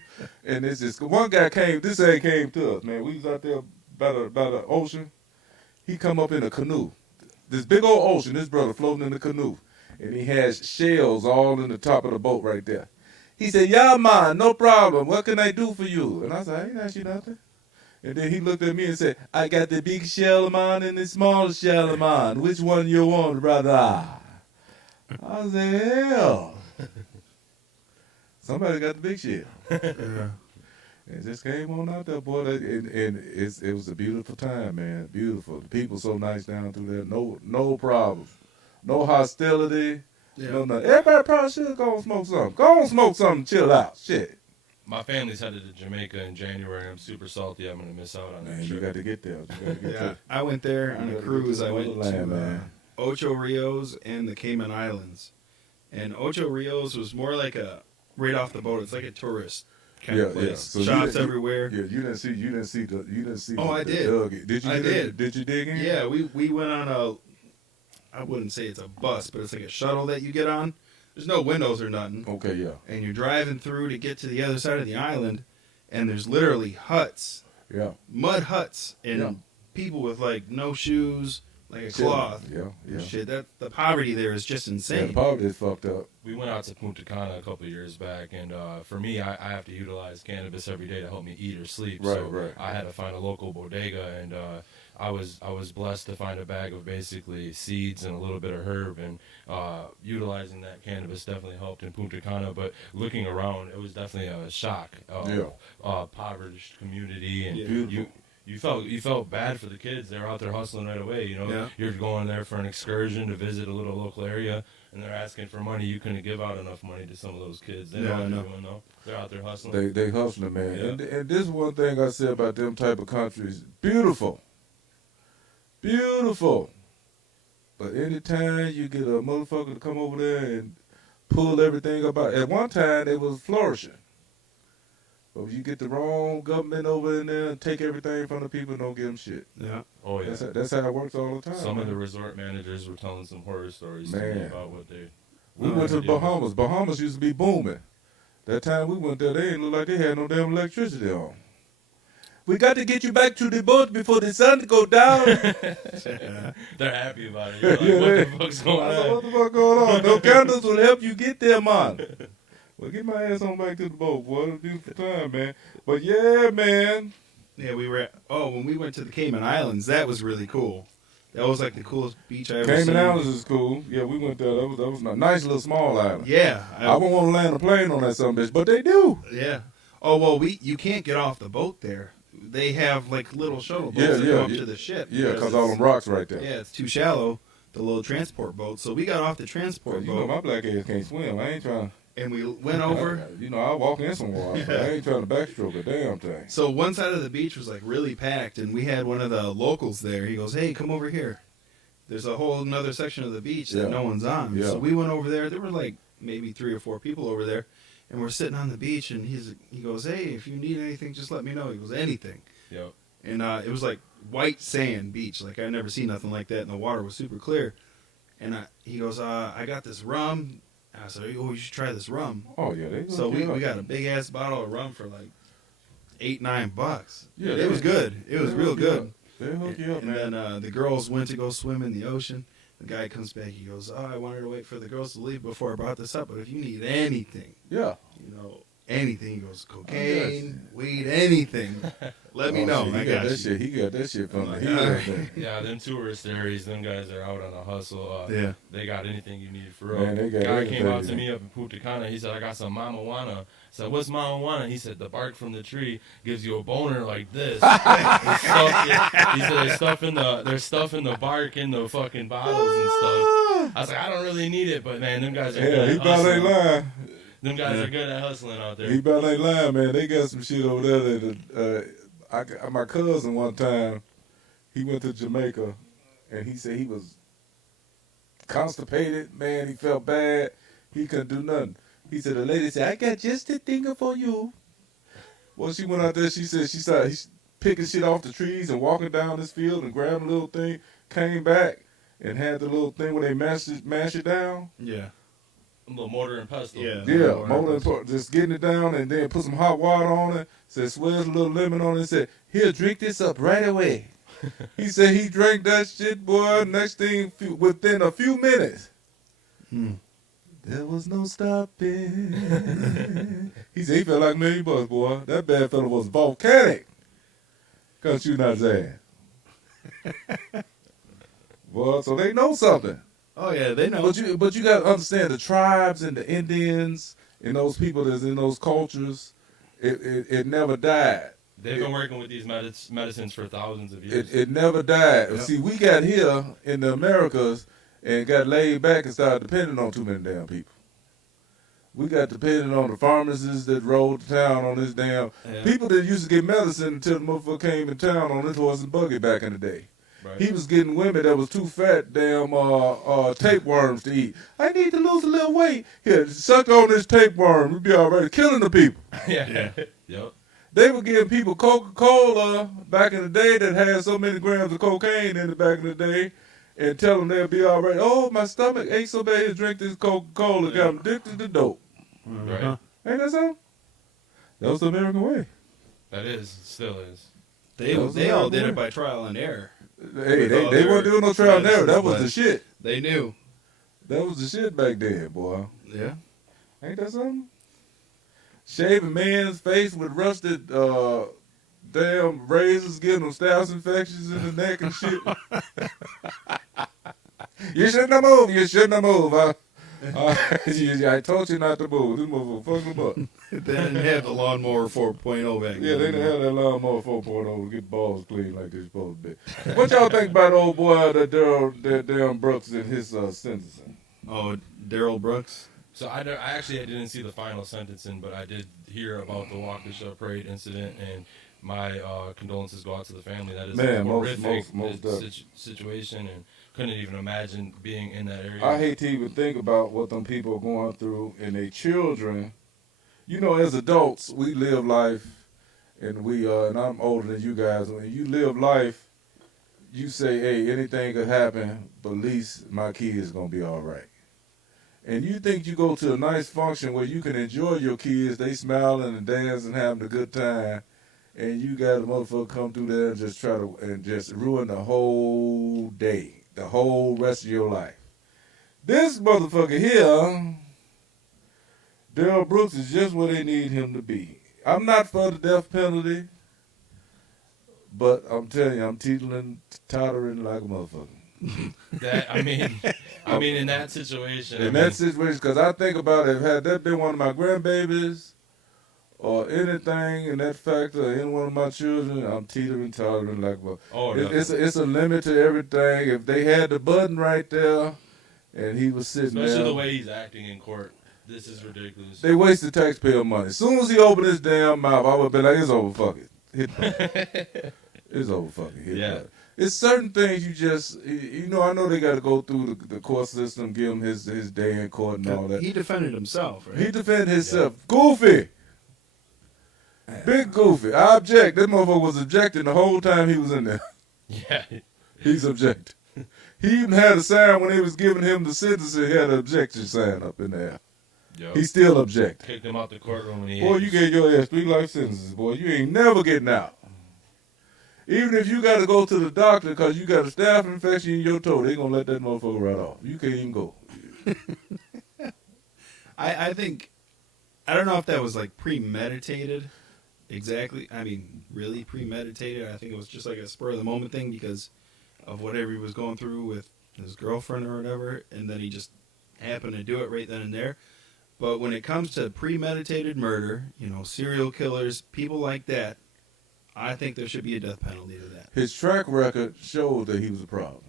and it's just one guy came. This ain't came to us, man. We was out there by the ocean. He come up in a canoe, this big old ocean. This brother floating in the canoe, and he has shells all in the top of the boat right there. He said, "Yeah, man, no problem. What can I do for you?" And I said, "I ain't ask you nothing." And then he looked at me and said, "I got the big shell man and the small shell man. Which one you want, brother?" I said, "Hell, somebody got the big shell." Yeah. It just came on out there, boy. It was a beautiful time, man. Beautiful. The people so nice down through there. No problem. No hostility. Yeah. No nothing. Everybody probably should go and smoke something. Go and smoke something. Chill out. Shit. My family's headed to Jamaica in January. I'm super salty. I'm gonna miss out on that Man, you trip. got to get there. You got to get Yeah, there. I went there on You a gotta cruise. get to I the went to motherland, man. Ocho Rios and the Cayman Islands. And Ocho Rios was more like a right off the boat. It's like a tourist kind of place. So Shops everywhere. Yeah, you didn't see. Oh, I did. Did you? I did. Did you dig in? Yeah, we went on I wouldn't say it's a bus, but it's like a shuttle that you get on. There's no windows or nothing. Okay. Yeah. And you're driving through to get to the other side of the island, and there's literally huts, Yeah. mud huts, and Yeah. people with like no shoes, like a Shit. cloth. Yeah. Yeah. Shit, that the poverty there is just Yeah, insane. the poverty is fucked up. We went out to Punta Cana a couple of years back, and for me, I have to utilize cannabis every day to help me eat or sleep. Right, so right. I had to find a local bodega, and I was blessed to find a bag of basically seeds and a little bit of herb, and utilizing that cannabis definitely helped in Punta Cana. But looking around, it was definitely a shock. Impoverished community, and Yeah. you felt bad for the kids. They were out there hustling right away. You know, Yeah. you're going there for an excursion to visit a little local area, and they're asking for money. You couldn't give out enough money to some of those kids. They know Yeah, what I they're know. doing though. They're out there hustling. They hustling, man. Yeah. And this one thing I say about them type of countries, beautiful. Beautiful. But anytime you get a motherfucker to come over there and pull everything about, at one time they was flourishing. But if you get the wrong government over in there and take everything from the people, don't give them shit. Yeah. Oh yeah. That's how it works all the time. Some of man. the resort managers were telling some horror stories to me Man. about what they. We Oh, went to the yeah. Bahamas. Bahamas used to be booming. That time we went there, they didn't look like they had no damn electricity on. We got to get you back to the boat before the sun go down. They're happy about it. You're like, Yeah, what they- the fuck's going I said, on? what the fuck going on? No candles will help you get there, man. Well, get my ass on back to the boat, boy. It was a beautiful time, man. But yeah, man. Yeah, we were when we went to the Cayman Islands, that was really cool. That was like the coolest beach I ever seen. Cayman Islands is cool. Yeah, we went there. That was a nice little small island. Yeah. I wouldn't want to land a plane on that some bitch, but they do. Yeah. Oh well, you can't get off the boat there. They have like little shuttle boats Yeah, that yeah, go up yeah. to the ship. Yeah, because it's- all them rocks right there. Yeah, it's too shallow. The little transport boat. So we got off the transport 'Cause you know boat my black ass can't swim. I ain't trying. and we went over. You know, I walk in some water. So I ain't trying to backstroke a damn thing. So one side of the beach was like really packed, and we had one of the locals there. He goes, "Hey, come over here. There's a whole another section of the beach that Yeah. no one's on." Yeah. So we went over there. There were like maybe 3 or 4 people over there, and we're sitting on the beach, and he goes, "Hey, if you need anything, just let me know." He goes, "Anything." Yep. And it was like white sand beach. Like I never seen nothing like that, and the water was super clear. And he goes, "I got this rum." I said, "Oh, you should try this rum." Oh yeah, they So hook you we up. got a big ass bottle of rum for like $8-9. Yeah, it was good. It was they real hook you good. up. They hook you up, And man. then the girls went to go swim in the ocean. The guy comes back. He goes, "Oh, I wanted to wait for the girls to leave before I brought this up. But if you need anything, Yeah. anything," he goes, "Cocaine, weed, anything, let me know." Shit, I got that you. shit. He got that shit from the Like, heat. all up right. there. Yeah, them tourist areas, them guys are out on a hustle. Yeah. They got anything you need for real. Man, they got Guy came out to everything. me up in Punta Cana. He said, "I got some marijuana." I said, "What's marijuana?" He said, "The bark from the tree gives you a boner like this." He said, "There's stuff in the bark in the fucking bottles and stuff." I was like, "I don't really need it, but man, them guys are Yeah, good he at about ain't hustling. lying. Them guys are good at hustling out there." He about ain't lying, man. They got some shit over there that my cousin one time, he went to Jamaica, and he said he was constipated, man. He felt bad. He couldn't do nothing. He said, the lady said, "I got just the thing for you." Well, she went out there. She said she started picking shit off the trees and walking down this field and grabbed a little thing, came back and had the little thing where they mash it down. Yeah. A little mortar and pestle. Yeah. Yeah, Mortar. just getting it down and then put some hot water on it. Said, "Swells a little lemon on it." Said, "Here, drink this up right away." He said he drank that shit, boy. Next thing, within a few minutes, there was no stopping. He said he felt like $1 million, boy. That bad fella was volcanic. Couldn't shoot out his ass. Boy, so they know something. Oh yeah, they know. But you got to understand the tribes and the Indians and those people that's in those cultures. It never died. They've been working with these medicines for thousands of years. It never died. Yep. See, we got here in the Americas and got laid back and started depending on too many damn people. We got dependent on the pharmacists that rode to town on this damn. Yeah. People that used to get medicine until the motherfucker came in town on this horse and buggy back in the day. Right. He was getting women that was too fat, damn tapeworms to eat. "I need to lose a little weight. Here, suck on this tapeworm. You'll be all right." Killing the people. Yeah. Yep. They were giving people Coca-Cola back in the day that had so many grams of cocaine in it back in the day and tell them they'll be all right. "Oh, my stomach aches so bad, drink this Coca-Cola. Got them addicted to dope." Right. Ain't that something? That was the American way. That is, still is. They That was all the did way. it by trial and error. Hey, With they all their weren't doing no trial and error. That was the medicines, shit. They knew. That was the shit back then, boy. Yeah. Ain't that something? Shaving man's face with rusted damn razors, giving them staph infections in the neck and shit. You shouldn't have moved. You shouldn't have moved. I told you not to move. This motherfucker fucked them up. They didn't have the lawnmower 4.0 back then. Yeah, they didn't have that lawnmower 4.0 to get balls clean like they're supposed to be. What y'all think about old boy, that Darren Brooks and his sentencing? Oh, Daryl Brooks. So I didn't see the final sentencing, but I did hear about the Walk the Show parade incident, and my condolences go out to the family. That is Man, a most horrific situation, and couldn't even imagine being in that area. I hate to even think about what them people are going through and their children. You know, as adults, we live life, and and I'm older than you guys. When you live life, you say, "Hey, anything could happen, but at least my kid is gonna be all right." And you think you go to a nice function where you can enjoy your kids, they smiling and dancing, having a good time, and you got a motherfucker come through there and just try to and just ruin the whole day, the whole rest of your life. This motherfucker here, Daryl Brooks, is just where they need him to be. I'm not for the death penalty, but I'm telling you, I'm tottering like a motherfucker. I mean, in that situation. In that situation, because I think about it, had that been one of my grandbabies or anything in that factor, or any one of my children, I'm tottering like a it's a limit to everything. If they had the button right there and he was sitting especially there. the way he's acting in court. This is ridiculous. They wasted taxpayer money. As soon as he opened his damn mouth, I would have been like, "It's over, fuck it." It's over fucking here. Yeah. But it's certain things you just, I know they got to go through the court system, give him his day in court and all that. He defended himself, right? He defended himself. Goofy. Big Goofy. I object. That motherfucker was objecting the whole time he was in there. Yeah. He's objecting. He even had a sign when they was giving him the sentence. He had an objection sign up in there. Yo, He still objected. kicked him out the courtroom when he Boy, aged. you gave your ass 3 life sentences, boy. You ain't never getting out. Even if you got to go to the doctor because you got a staph infection in your toe, they going to let that motherfucker right off. You can't even go. I think, I don't know if that was like premeditated. Exactly. I mean, really premeditated. I think it was just like a spur of the moment thing because of whatever he was going through with his girlfriend or whatever, and then he just happened to do it right then and there. But when it comes to premeditated murder, serial killers, people like that, I think there should be a death penalty to that. His track record showed that he was a problem.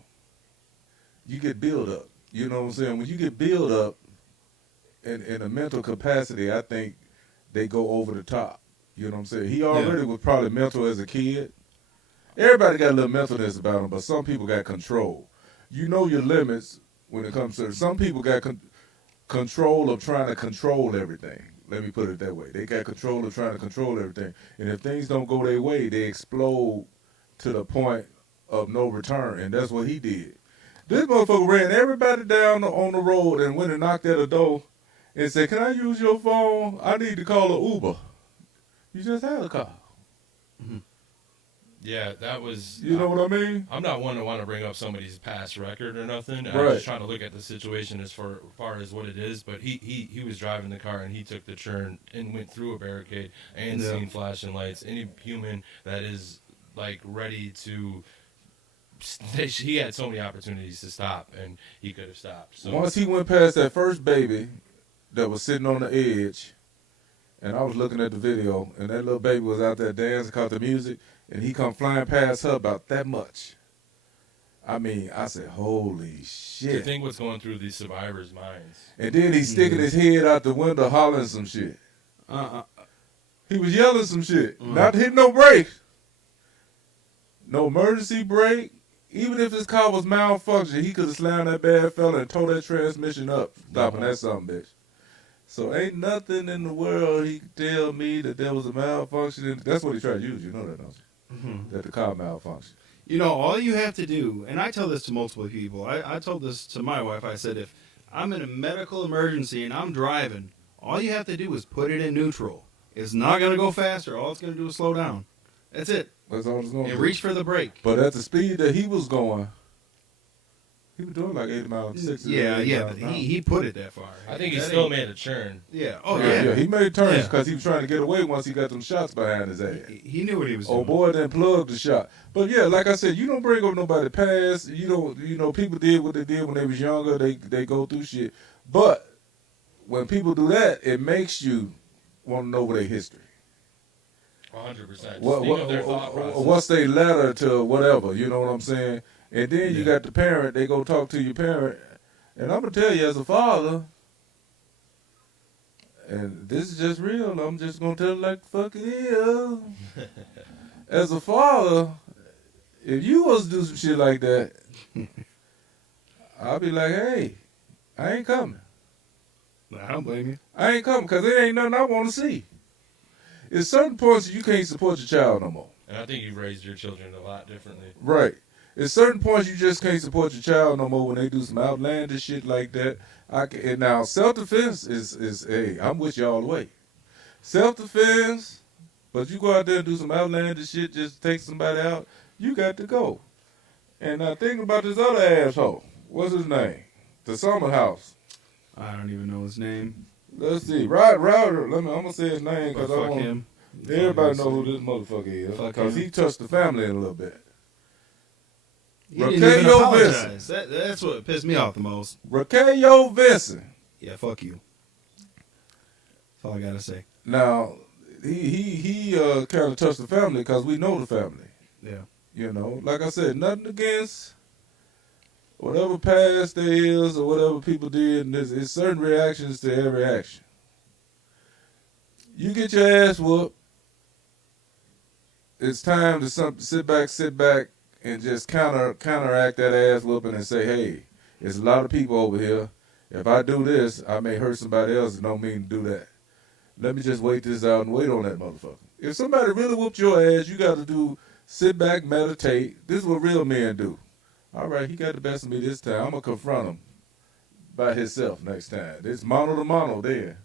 You get built up. You know what I'm saying? When you get built up in a mental capacity, I think they go over the top. You know what I'm saying? He already was probably mental as a kid. Everybody got a little mentalness about him, but some people got control. You know your limits when it comes to some people got control of trying to control everything. Let me put it that way. They got control of trying to control everything. And if things don't go their way, they explode to the point of no return. And that's what he did. This motherfucker ran everybody down on the road and went and knocked at a door and said, "Can I use your phone? I need to call an Uber." You just had a car. Yeah, that was. You know what I mean? I'm not one to want to bring up somebody's past record or nothing. I'm Right. just trying to look at the situation as far as what it is. But he was driving the car and he took the turn and went through a barricade and seen flashing lights. Any human that is like ready to, he had so many opportunities to stop and he could have stopped. So Once he went past that first baby that was sitting on the edge, and I was looking at the video, and that little baby was out there dancing, caught the music, and he come flying past her about that much. I mean, I said, holy to shit. think what's going through these survivors' minds. And then he's sticking his head out the window hollering some shit. He was yelling some shit. Not hitting no brakes. No emergency brake. Even if his car was malfunctioning, he could have slammed that bad fella and tore that transmission up, stopping that son bitch. So ain't nothing in the world he could tell me that there was a malfunction. That's what he tried to use. You know that, don't you? That the car malfunctioned. All you have to do, and I tell this to multiple people. I told this to my wife. I said, if I'm in a medical emergency and I'm driving, all you have to do is put it in neutral. It's not going to go faster. All it's going to do is slow down. That's it. That's all it's going to And do. reach for the brake. But at the speed that he was going, he was doing like 80 miles, 60 Yeah, miles but an hour. he put it that far. I think he That still ain't- made a turn. Yeah. Oh, Yeah, yeah. he made turns Yeah. because he was trying to get away once he got them shots behind his ass. He knew what he was doing. Oh boy, then plugged the shot. But yeah, like I said, you don't bring up nobody past. You don't. People did what they did when they was younger. They go through shit. But when people do that, it makes you want to know their history. 100%. What's their letter to whatever? You know what I'm saying? And then you got the parent. They go talk to your parent. And I'm gonna tell you, as a father, and this is just real. I'm just gonna tell it like the fuck it is. As a father, if you was to do some shit like that, I'll be like, hey, I ain't coming. I don't blame you. I ain't coming because there ain't nothing I want to see. At certain points, you can't support your child no more. And I think you've raised your children a lot differently. Right. At certain points, you just can't support your child no more when they do some outlandish shit like that. And now, self-defense is, hey, I'm with you all the way. Self-defense, but you go out there and do some outlandish shit, just take somebody out, you got to go. And now, thinking about this other asshole. What's his name? The Summer House. I don't even know his name. Let's see. Ryder. I'm going to say his name But because I fuck want him. everybody know who this motherfucker is. Fuck Because him. he touched the family in a little bit. He didn't Raquel even apologize. Vincent. That's what pissed me off the most. Raquel Vincent. Yeah, fuck you. That's all I gotta say. Now, he kind of touched the family because we know the family. Yeah. You know, like I said, nothing against whatever past there is or whatever people did. And there's certain reactions to every action. You get your ass whooped. it's time to sit back, and just counteract that ass whooping and say, hey, there's a lot of people over here. If I do this, I may hurt somebody else and don't mean to do that. Let me just wait this out and wait on that motherfucker. If somebody really whooped your ass, you got to sit back, meditate. This is what real men do. All right, he got the best of me this time. I'm going to confront him by himself next time. It's mano to mano there.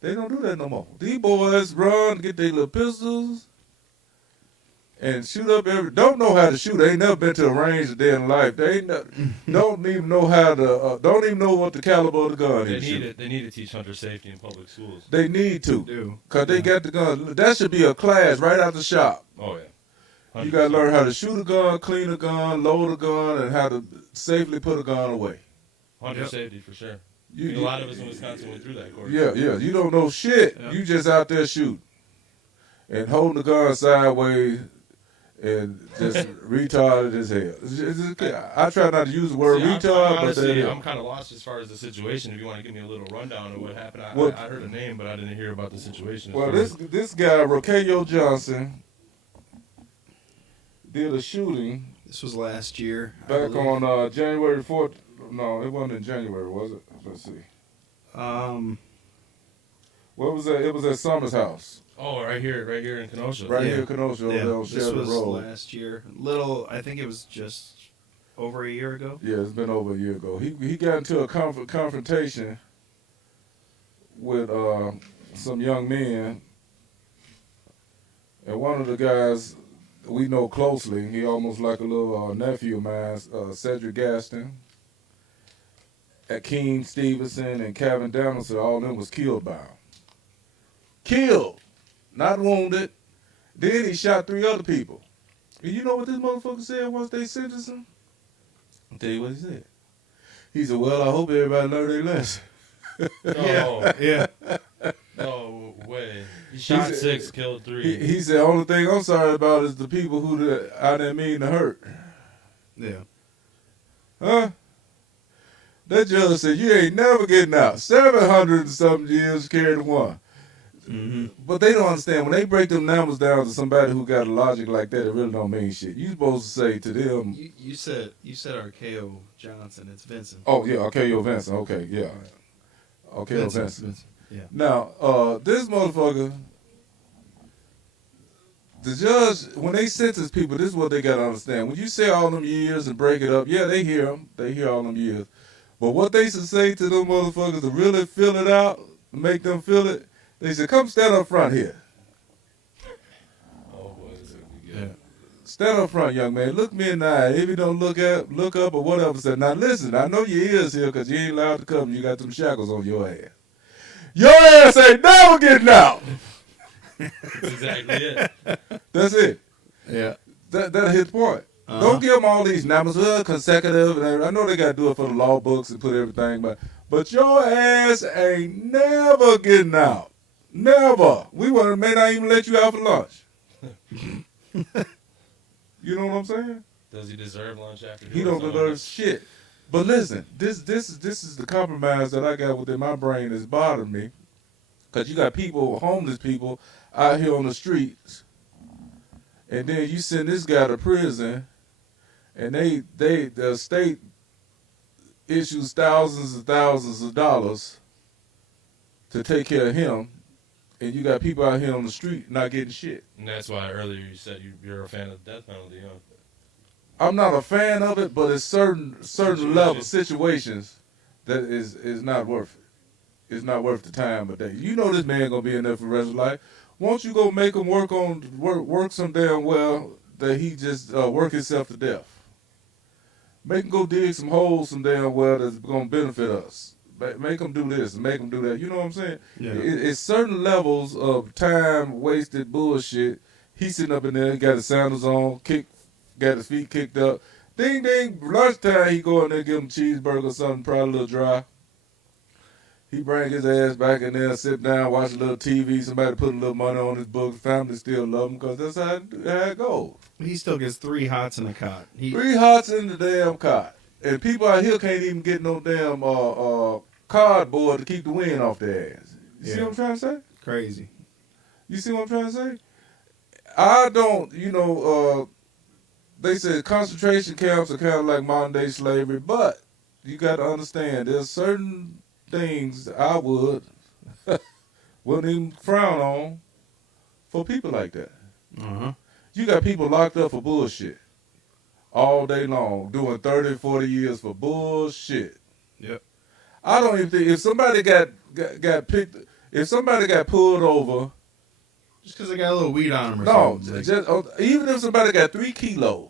They don't do that no more. These boys run, get their little pistols, and shoot up don't know how to shoot. They ain't never been to a range a day in life. They ain't don't even know how to, don't even know what the caliber of the gun is. They need to teach hunter safety in public schools. They need to. Do. Because they got the gun. That should be a class right out the shop. Oh, yeah. 100%. You got to learn how to shoot a gun, clean a gun, load a gun, and how to safely put a gun away. Hunter safety, for sure. A lot of us in Wisconsin went through that course. Yeah. You don't know shit. Yeah. You just out there shooting and holding the gun sideways and just retarded as hell. I try not to use the word retard, honestly, but I'm kind of lost as far as the situation. If you want to give me a little rundown of what happened, I heard a name, but I didn't hear about the situation. Well, this guy, Rokelio Johnson, did a shooting. This was last year. Back on January 4th. No, it wasn't in January, was it? Let's see. What was that? It was at Summer's house. Oh, right here in Kenosha. Right here in Kenosha, over there on This Sheridan was Road. last year. I think it was just over a year ago. Yeah, it's been over a year ago. He got into a confrontation with some young men, and one of the guys we know closely, he almost like a little nephew of mine, Cedric Gaston, Akeem Stevenson, and Kevin Danielson, all of them was killed by him. Killed, not wounded. Then he shot 3 other people. And you know what this motherfucker said once they sentenced him? I'll tell you what he said. He said, well, I hope everybody learned their lesson. Oh, Yeah. no way. He shot 6, killed 3. He said, only thing I'm sorry about is the people who I didn't mean to hurt. Yeah. Huh? That judge said, you ain't never getting out. 700 and something years carried one. Mm-hmm. But they don't understand. When they break them numbers down to somebody who got a logic like that, it really don't mean shit. You supposed to say to them. You said Archeo Johnson. It's Vincent. Oh, yeah, Archeo Vincent. Okay, yeah. Archeo Vincent. Yeah. Now, this motherfucker, the judge, when they sentence people, this is what they got to understand. When you say all them years and break it up, yeah, they hear them. They hear all them years. But what they should say to them motherfuckers to really fill it out, make them feel it, they said, come stand up front here. Oh, boy, this is gonna be Yeah. good. Stand up front, young man. Look me in the eye. If you don't look up or whatever, say, now listen, I know your ears here because you ain't allowed to come. You got them shackles on your ass. Your ass ain't never getting out. That's exactly it. That's it. Yeah. That'll hit the point. Don't give them all these numbers, consecutive. And I know they got to do it for the law books and put everything, but your ass ain't never getting out. Never. We may not even let you out for lunch. You know what I'm saying? Does he deserve lunch after He doing don't some of deserve this? shit. But listen, this is the compromise that I got within my brain that's bothering me. Because you got people, homeless people, out here on the streets. And then you send this guy to prison, and the state issues thousands and thousands of dollars to take care of him. And you got people out here on the street not getting shit. And that's why earlier you said you're a fan of the death penalty, huh? I'm not a fan of it, but it's certain level situations that is not worth it. It's not worth the time of day. You know this man gonna be in there for the rest of his life. Won't you go make him work some damn well that he just work himself to death? Make him go dig some holes some damn well that's gonna benefit us. Make him do this and make him do that. You know what I'm saying? Yeah. It's certain levels of time wasted bullshit. He's sitting up in there, got his sandals on, got his feet kicked up. Ding, ding, lunchtime, he go in there, give him a cheeseburger or something, probably a little dry. He bring his ass back in there, sit down, watch a little TV. Somebody put a little money on his books. Family still love him because that's how it goes. He still gets 3 hots in a cot. 3 hots in the damn cot. And people out here can't even get no damn cardboard to keep the wind off their ass. You see Yeah. what I'm trying to say? Crazy. You see what I'm trying to say? I don't, they said concentration camps are kind of like modern day slavery, but you got to understand there's certain things I wouldn't even frown on for people like that. Uh-huh. You got people locked up for bullshit all day long, doing 30, 40 years for bullshit. Yep. I don't even think if somebody got picked, if somebody got pulled over, Just because they got a little weed on them or no, something. even if somebody got 3 kilos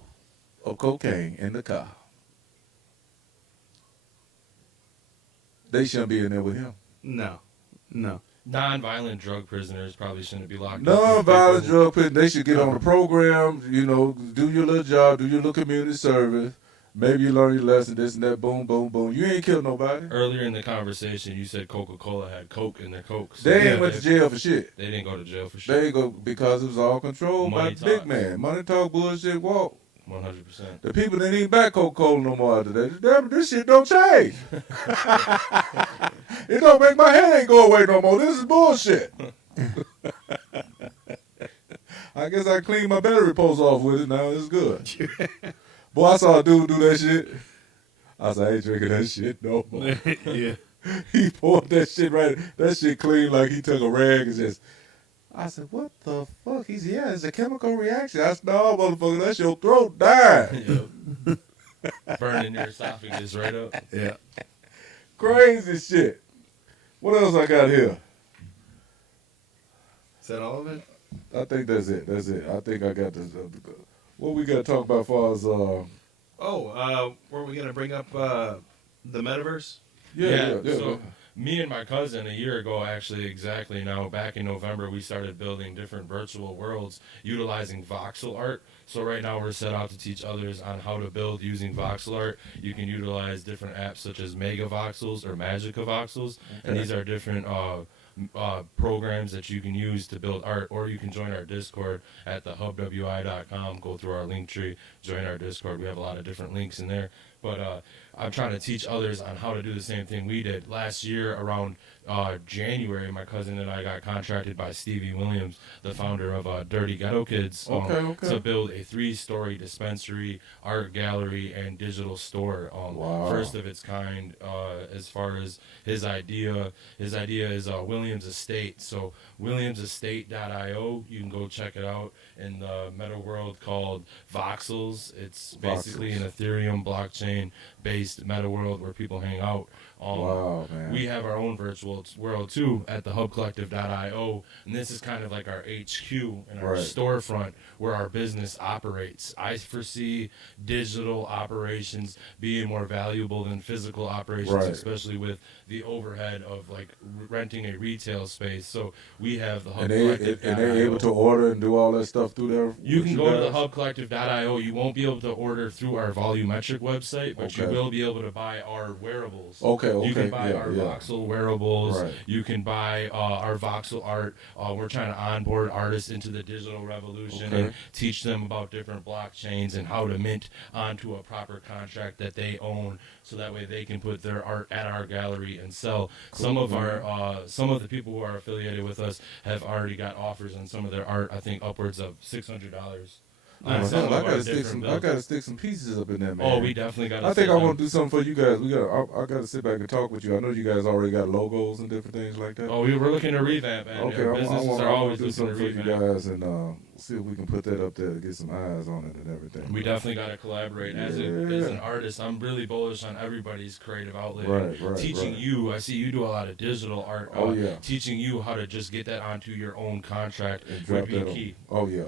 of cocaine in the car, they shouldn't be in there with him. No. Non-violent drug prisoners probably shouldn't be locked up. Non-violent drug prisoners, they should get on the program, do your little job, do your little community service. Maybe you learn your lesson, this and that, boom, boom, boom. You ain't killed nobody. Earlier in the conversation, you said Coca-Cola had Coke in their Coke. So They ain't went to jail for shit. They didn't go to jail for They shit. ain't go because it was all controlled by Money the big talks. man. Money talk, bullshit, walk. 100%. The people that ain't back Coca-Cola no more after that. Damn, this shit don't change. It don't make my head ain't go away no more. This is bullshit. I guess I cleaned my battery post off with it now. It's good. Boy, I saw a dude do that shit. I said, I ain't drinking that shit no more. Yeah. He poured that shit right. That shit clean like he took a rag and just. I said, what the fuck? He said, yeah, it's a chemical reaction. I said, no, motherfucker, that's your throat dying. Burning your esophagus right up. Yeah. Crazy shit. What else I got here? Is that all of it? I think that's it. I think I got this. What we got to talk about as far as Were we going to bring up the Metaverse? Yeah, yeah. so me and my cousin a year ago, actually exactly now, back in November, we started building different virtual worlds utilizing voxel art. So right now we're set out to teach others on how to build using voxel art. You can utilize different apps such as Mega Voxels or Magica Voxels, and these are different programs that you can use to build art, or you can join our Discord at thehubwi.com, go through our link tree, join our Discord. We have a lot of different links in there. But I'm trying to teach others on how to do the same thing we did. Last year, around January, my cousin and I got contracted by Stevie Williams, the founder of Dirty Ghetto Kids, to build a 3-story dispensary, art gallery, and digital store. Wow. First of its kind. As far as his idea is Williams Estate. So williamsestate.io, you can go check it out in the meta world called Voxels. It's basically an Ethereum blockchain-based meta world where people hang out. Wow, man. We have our own virtual world too at thehubcollective.io, and this is kind of like our HQ and our storefront where our business operates. I foresee digital operations being more valuable than physical operations, especially with the overhead of like renting a retail space. So we have the Hub Collective. And they're able to order and do all that stuff through there? You can go to the hubcollective.io. You won't be able to order through our volumetric website, but you will be able to buy our wearables. You can buy our voxel wearables. You can buy our voxel art. We're trying to onboard artists into the digital revolution and teach them about different blockchains and how to mint onto a proper contract that they own, so that way they can put their art at our gallery and sell. Some of the people who are affiliated with us have already got offers on some of their art. I think upwards of $600. I gotta stick some pieces up in there, man. Oh, we definitely got to. I think I want to do something for you guys. I got to sit back and talk with you. I know you guys already got logos and different things like that. Oh, we were looking to revamp, and our businesses are always do looking something to for revamp. you guys and see if we can put that up there to get some eyes on it and everything. We definitely got to collaborate. As an artist, I'm really bullish on everybody's creative outlet. Teaching you, I see you do a lot of digital art. Teaching you how to just get that onto your own contract would be key. Oh yeah.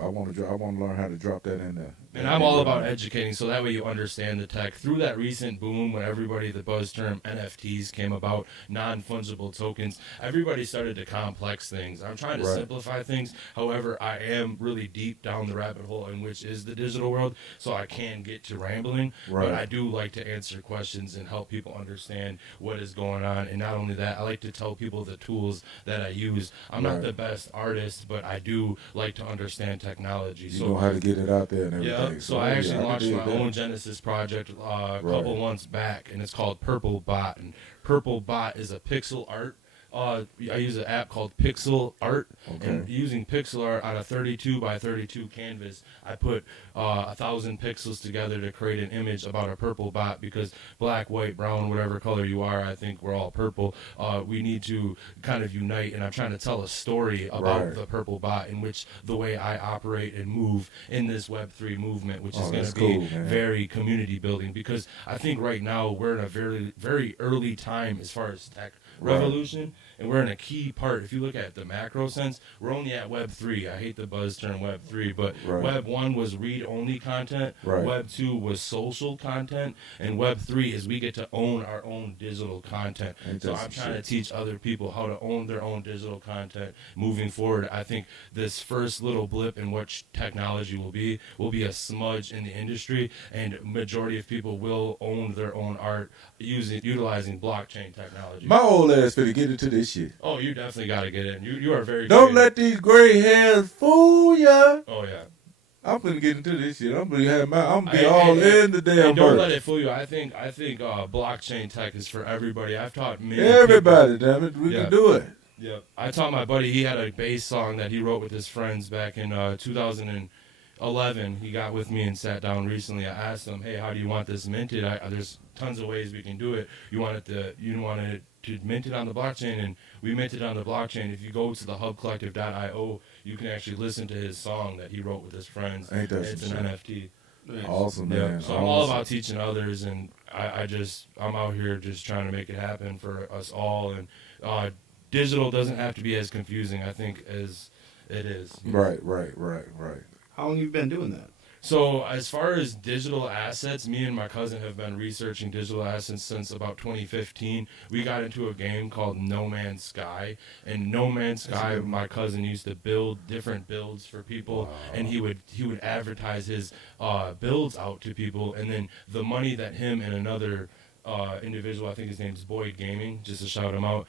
I want to learn how to drop that in there. And I'm all about educating, so that way you understand the tech. Through that recent boom when the buzz term NFTs came about, non-fungible tokens, everybody started to complex things. I'm trying to simplify things. However, I am really deep down the rabbit hole in which is the digital world, so I can get to rambling. But I do like to answer questions and help people understand what is going on. And not only that, I like to tell people the tools that I use. I'm not the best artist, but I do like to understand technology. You know how to get it out there and everything. So I actually launched my own Genesis project a couple months back, and it's called Purple Bot. And Purple Bot is a pixel art I use an app called Pixel Art, Okay. and using Pixel Art on a 32 by 32 canvas, I put 1,000 pixels together to create an image about a purple bot, because black, white, brown, whatever color you are, I think we're all purple. We need to kind of unite, and I'm trying to tell a story about Right. the purple bot, in which the way I operate and move in this Web3 movement, which is going that's to cool, be man. very community building, because I think right now we're in a very, very early time as far as tech Right. revolution, and we're in a key part. If you look at the macro sense, we're only at Web 3. I hate the buzz term Web 3, but Right. Web 1 was read-only content, Right. Web 2 was social content, and Web 3 is we get to own our own digital content. Ain't So that I'm some trying shit? to teach other people how to own their own digital content moving forward. I think this first little blip in what technology will be a smudge in the industry, and majority of people will own their own art utilizing blockchain technology. My old ass finna get into this shit. Oh, you definitely got to get in. You are very Don't creative. let these gray hairs fool ya. Oh yeah. I'm finna get into this shit. I'm gonna be Hey, all hey, in the And damn don't let bird. it fool you. I think blockchain tech is for everybody. I've taught many Everybody, damn it, we Yeah. can do it. Yep. I taught my buddy, he had a bass song that he wrote with his friends back in 2011. He got with me and sat down recently. I asked him, hey, how do you want this minted? There's tons of ways we can do it. You wanted to mint it on the blockchain, and we minted on the blockchain. If you go to the hubcollective.io, you can actually listen to his song that he wrote with his friends. Ain't that It's some an shit? NFT. Nice. Awesome, Yeah, man. so I'm all Awesome. about teaching others, and I'm out here just trying to make it happen for us all. And digital doesn't have to be as confusing, I think, as it is. Right. How long have you been doing that? So as far as digital assets, me and my cousin have been researching digital assets since about 2015. We got into a game called No Man's Sky, and No Man's Sky, my cousin used to build different builds for people, and he would advertise his builds out to people, and then the money that him and another individual, I think his name's Boyd Gaming, just to shout him out,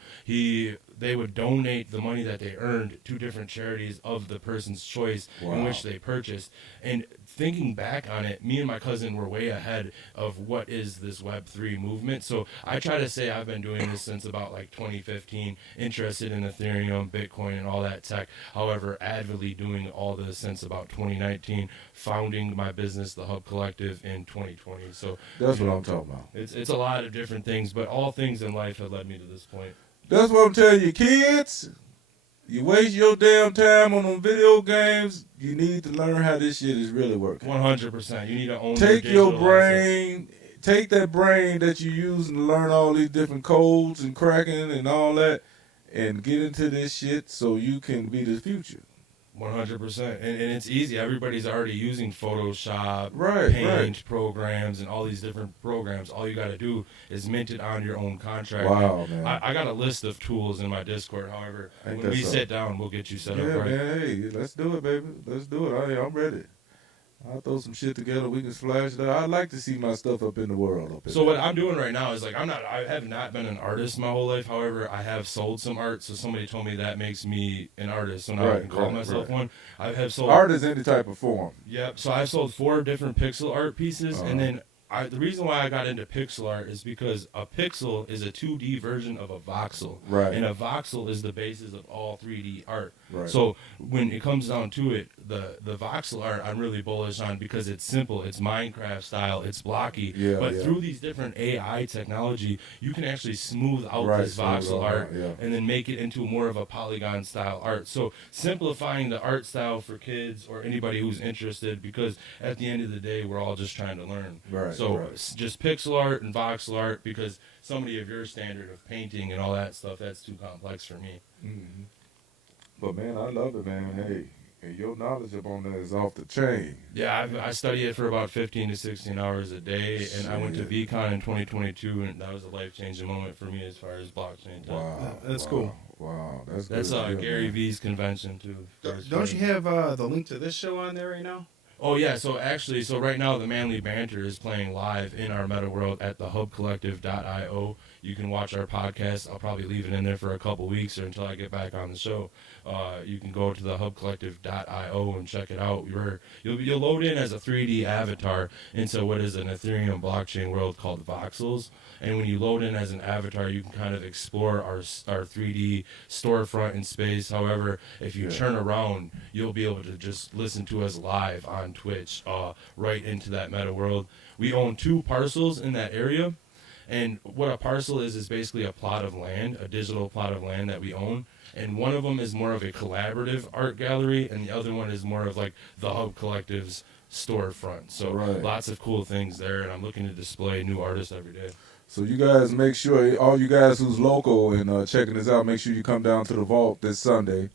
they would donate the money that they earned to different charities of the person's choice in Wow. which they purchased. And thinking back on it, me and my cousin were way ahead of what is this Web3 movement. So I try to say I've been doing this since about like 2015, interested in Ethereum, Bitcoin, and all that tech. However, avidly doing all this since about 2019, founding my business, the Hub Collective, in 2020. So That's what I'm talking about. it's a lot of different things, but all things in life have led me to this point. That's what I'm telling you, kids. You waste your damn time on them video games. You need to learn how this shit is really working. 100%. You need to own Take your your digital brain, take that brain that you use to learn all these different codes and cracking and all that, and get into this shit so you can be the future. 100%. And it's easy. Everybody's already using Photoshop, Right, Paint programs, and all these different programs. All you got to do is mint it on your own contract. Wow, man. I got a list of tools in my Discord. However, Ain't when that we so? sit down, we'll get you set Yeah, up right. man. Hey, let's do it, baby. Let's do it. I'm ready. I'll throw some shit together. We can splash it out. I'd like to see my stuff up in the world. So what I'm doing right now is like I have not been an artist my whole life. However, I have sold some art. So somebody told me that makes me an artist. So now I Right, can call right, myself right. one. I have sold Art is any type of form. Yep. So I've sold 4 different pixel art pieces, and Uh-huh. then the reason why I got into pixel art is because a pixel is a 2D version of a voxel, Right. and a voxel is the basis of all 3D art. Right. So when it comes down to it, the voxel art I'm really bullish on because it's simple, it's Minecraft style, it's blocky. Yeah, but yeah. through these different AI technology, you can actually smooth out Right, this smooth voxel out, art yeah. and then make it into more of a polygon style art. So simplifying the art style for kids or anybody who's interested, because at the end of the day, we're all just trying to learn. Right, So right. just pixel art and voxel art, because somebody of your standard of painting and all that stuff, that's too complex for me. Mm-hmm. But man, I love it, man. Hey, and your knowledge up on that is off the chain. Yeah, I study it for about 15 to 16 hours a day, and I went to Shit. VCon in 2022, and that was a life-changing moment for me as far as blockchain tech. Wow, That's wow, cool. Wow, that's That's good deal, Gary man. V's convention too. Don't you have the link to this show on there right now? Oh yeah, so actually, right now the Manly Banter is playing live in our meta world at the hubcollective.io. You can watch our podcast. I'll probably leave it in there for a couple weeks or until I get back on the show. You can go to the hubcollective.io and check it out. You'll load in as a 3D avatar into what is an Ethereum blockchain world called voxels. And when you load in as an avatar, you can kind of explore our 3D storefront in space. However, if you turn around, you'll be able to just listen to us live on Twitch right into that meta world. We own 2 parcels in that area. And what a parcel is basically a plot of land, a digital plot of land that we own. And one of them is more of a collaborative art gallery, and the other one is more of like the Hub Collective's storefront. So lots of cool things there, and I'm looking to display new artists every day. So you guys make sure, all you guys who's local and checking this out, make sure you come down to the vault this Sunday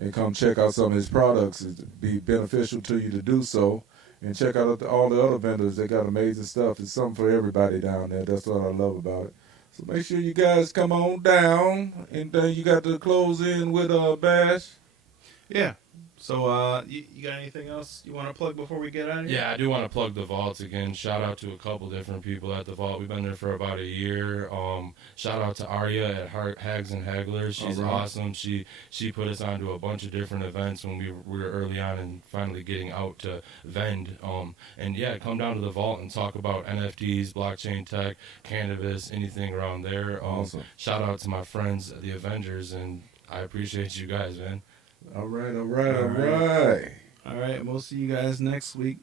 and come check out some of his products. It'd be beneficial to you to do so. And check out all the other vendors. They got amazing stuff. It's something for everybody down there. That's what I love about it. So make sure you guys come on down. And then you got to close in with Bash. Yeah. So you got anything else you want to plug before we get out of here? Yeah, I do want to plug the Vault again. Shout out to a couple different people at the Vault. We've been there for about a year. Shout out to Arya at Hags and Hagglers. She's awesome. She put us onto a bunch of different events when we were early on and finally getting out to vend. And yeah, come down to the Vault and talk about NFTs, blockchain tech, cannabis, anything around there. Awesome. Shout out to my friends, the Avengers, and I appreciate you guys, man. All right. All right, and we'll see you guys next week.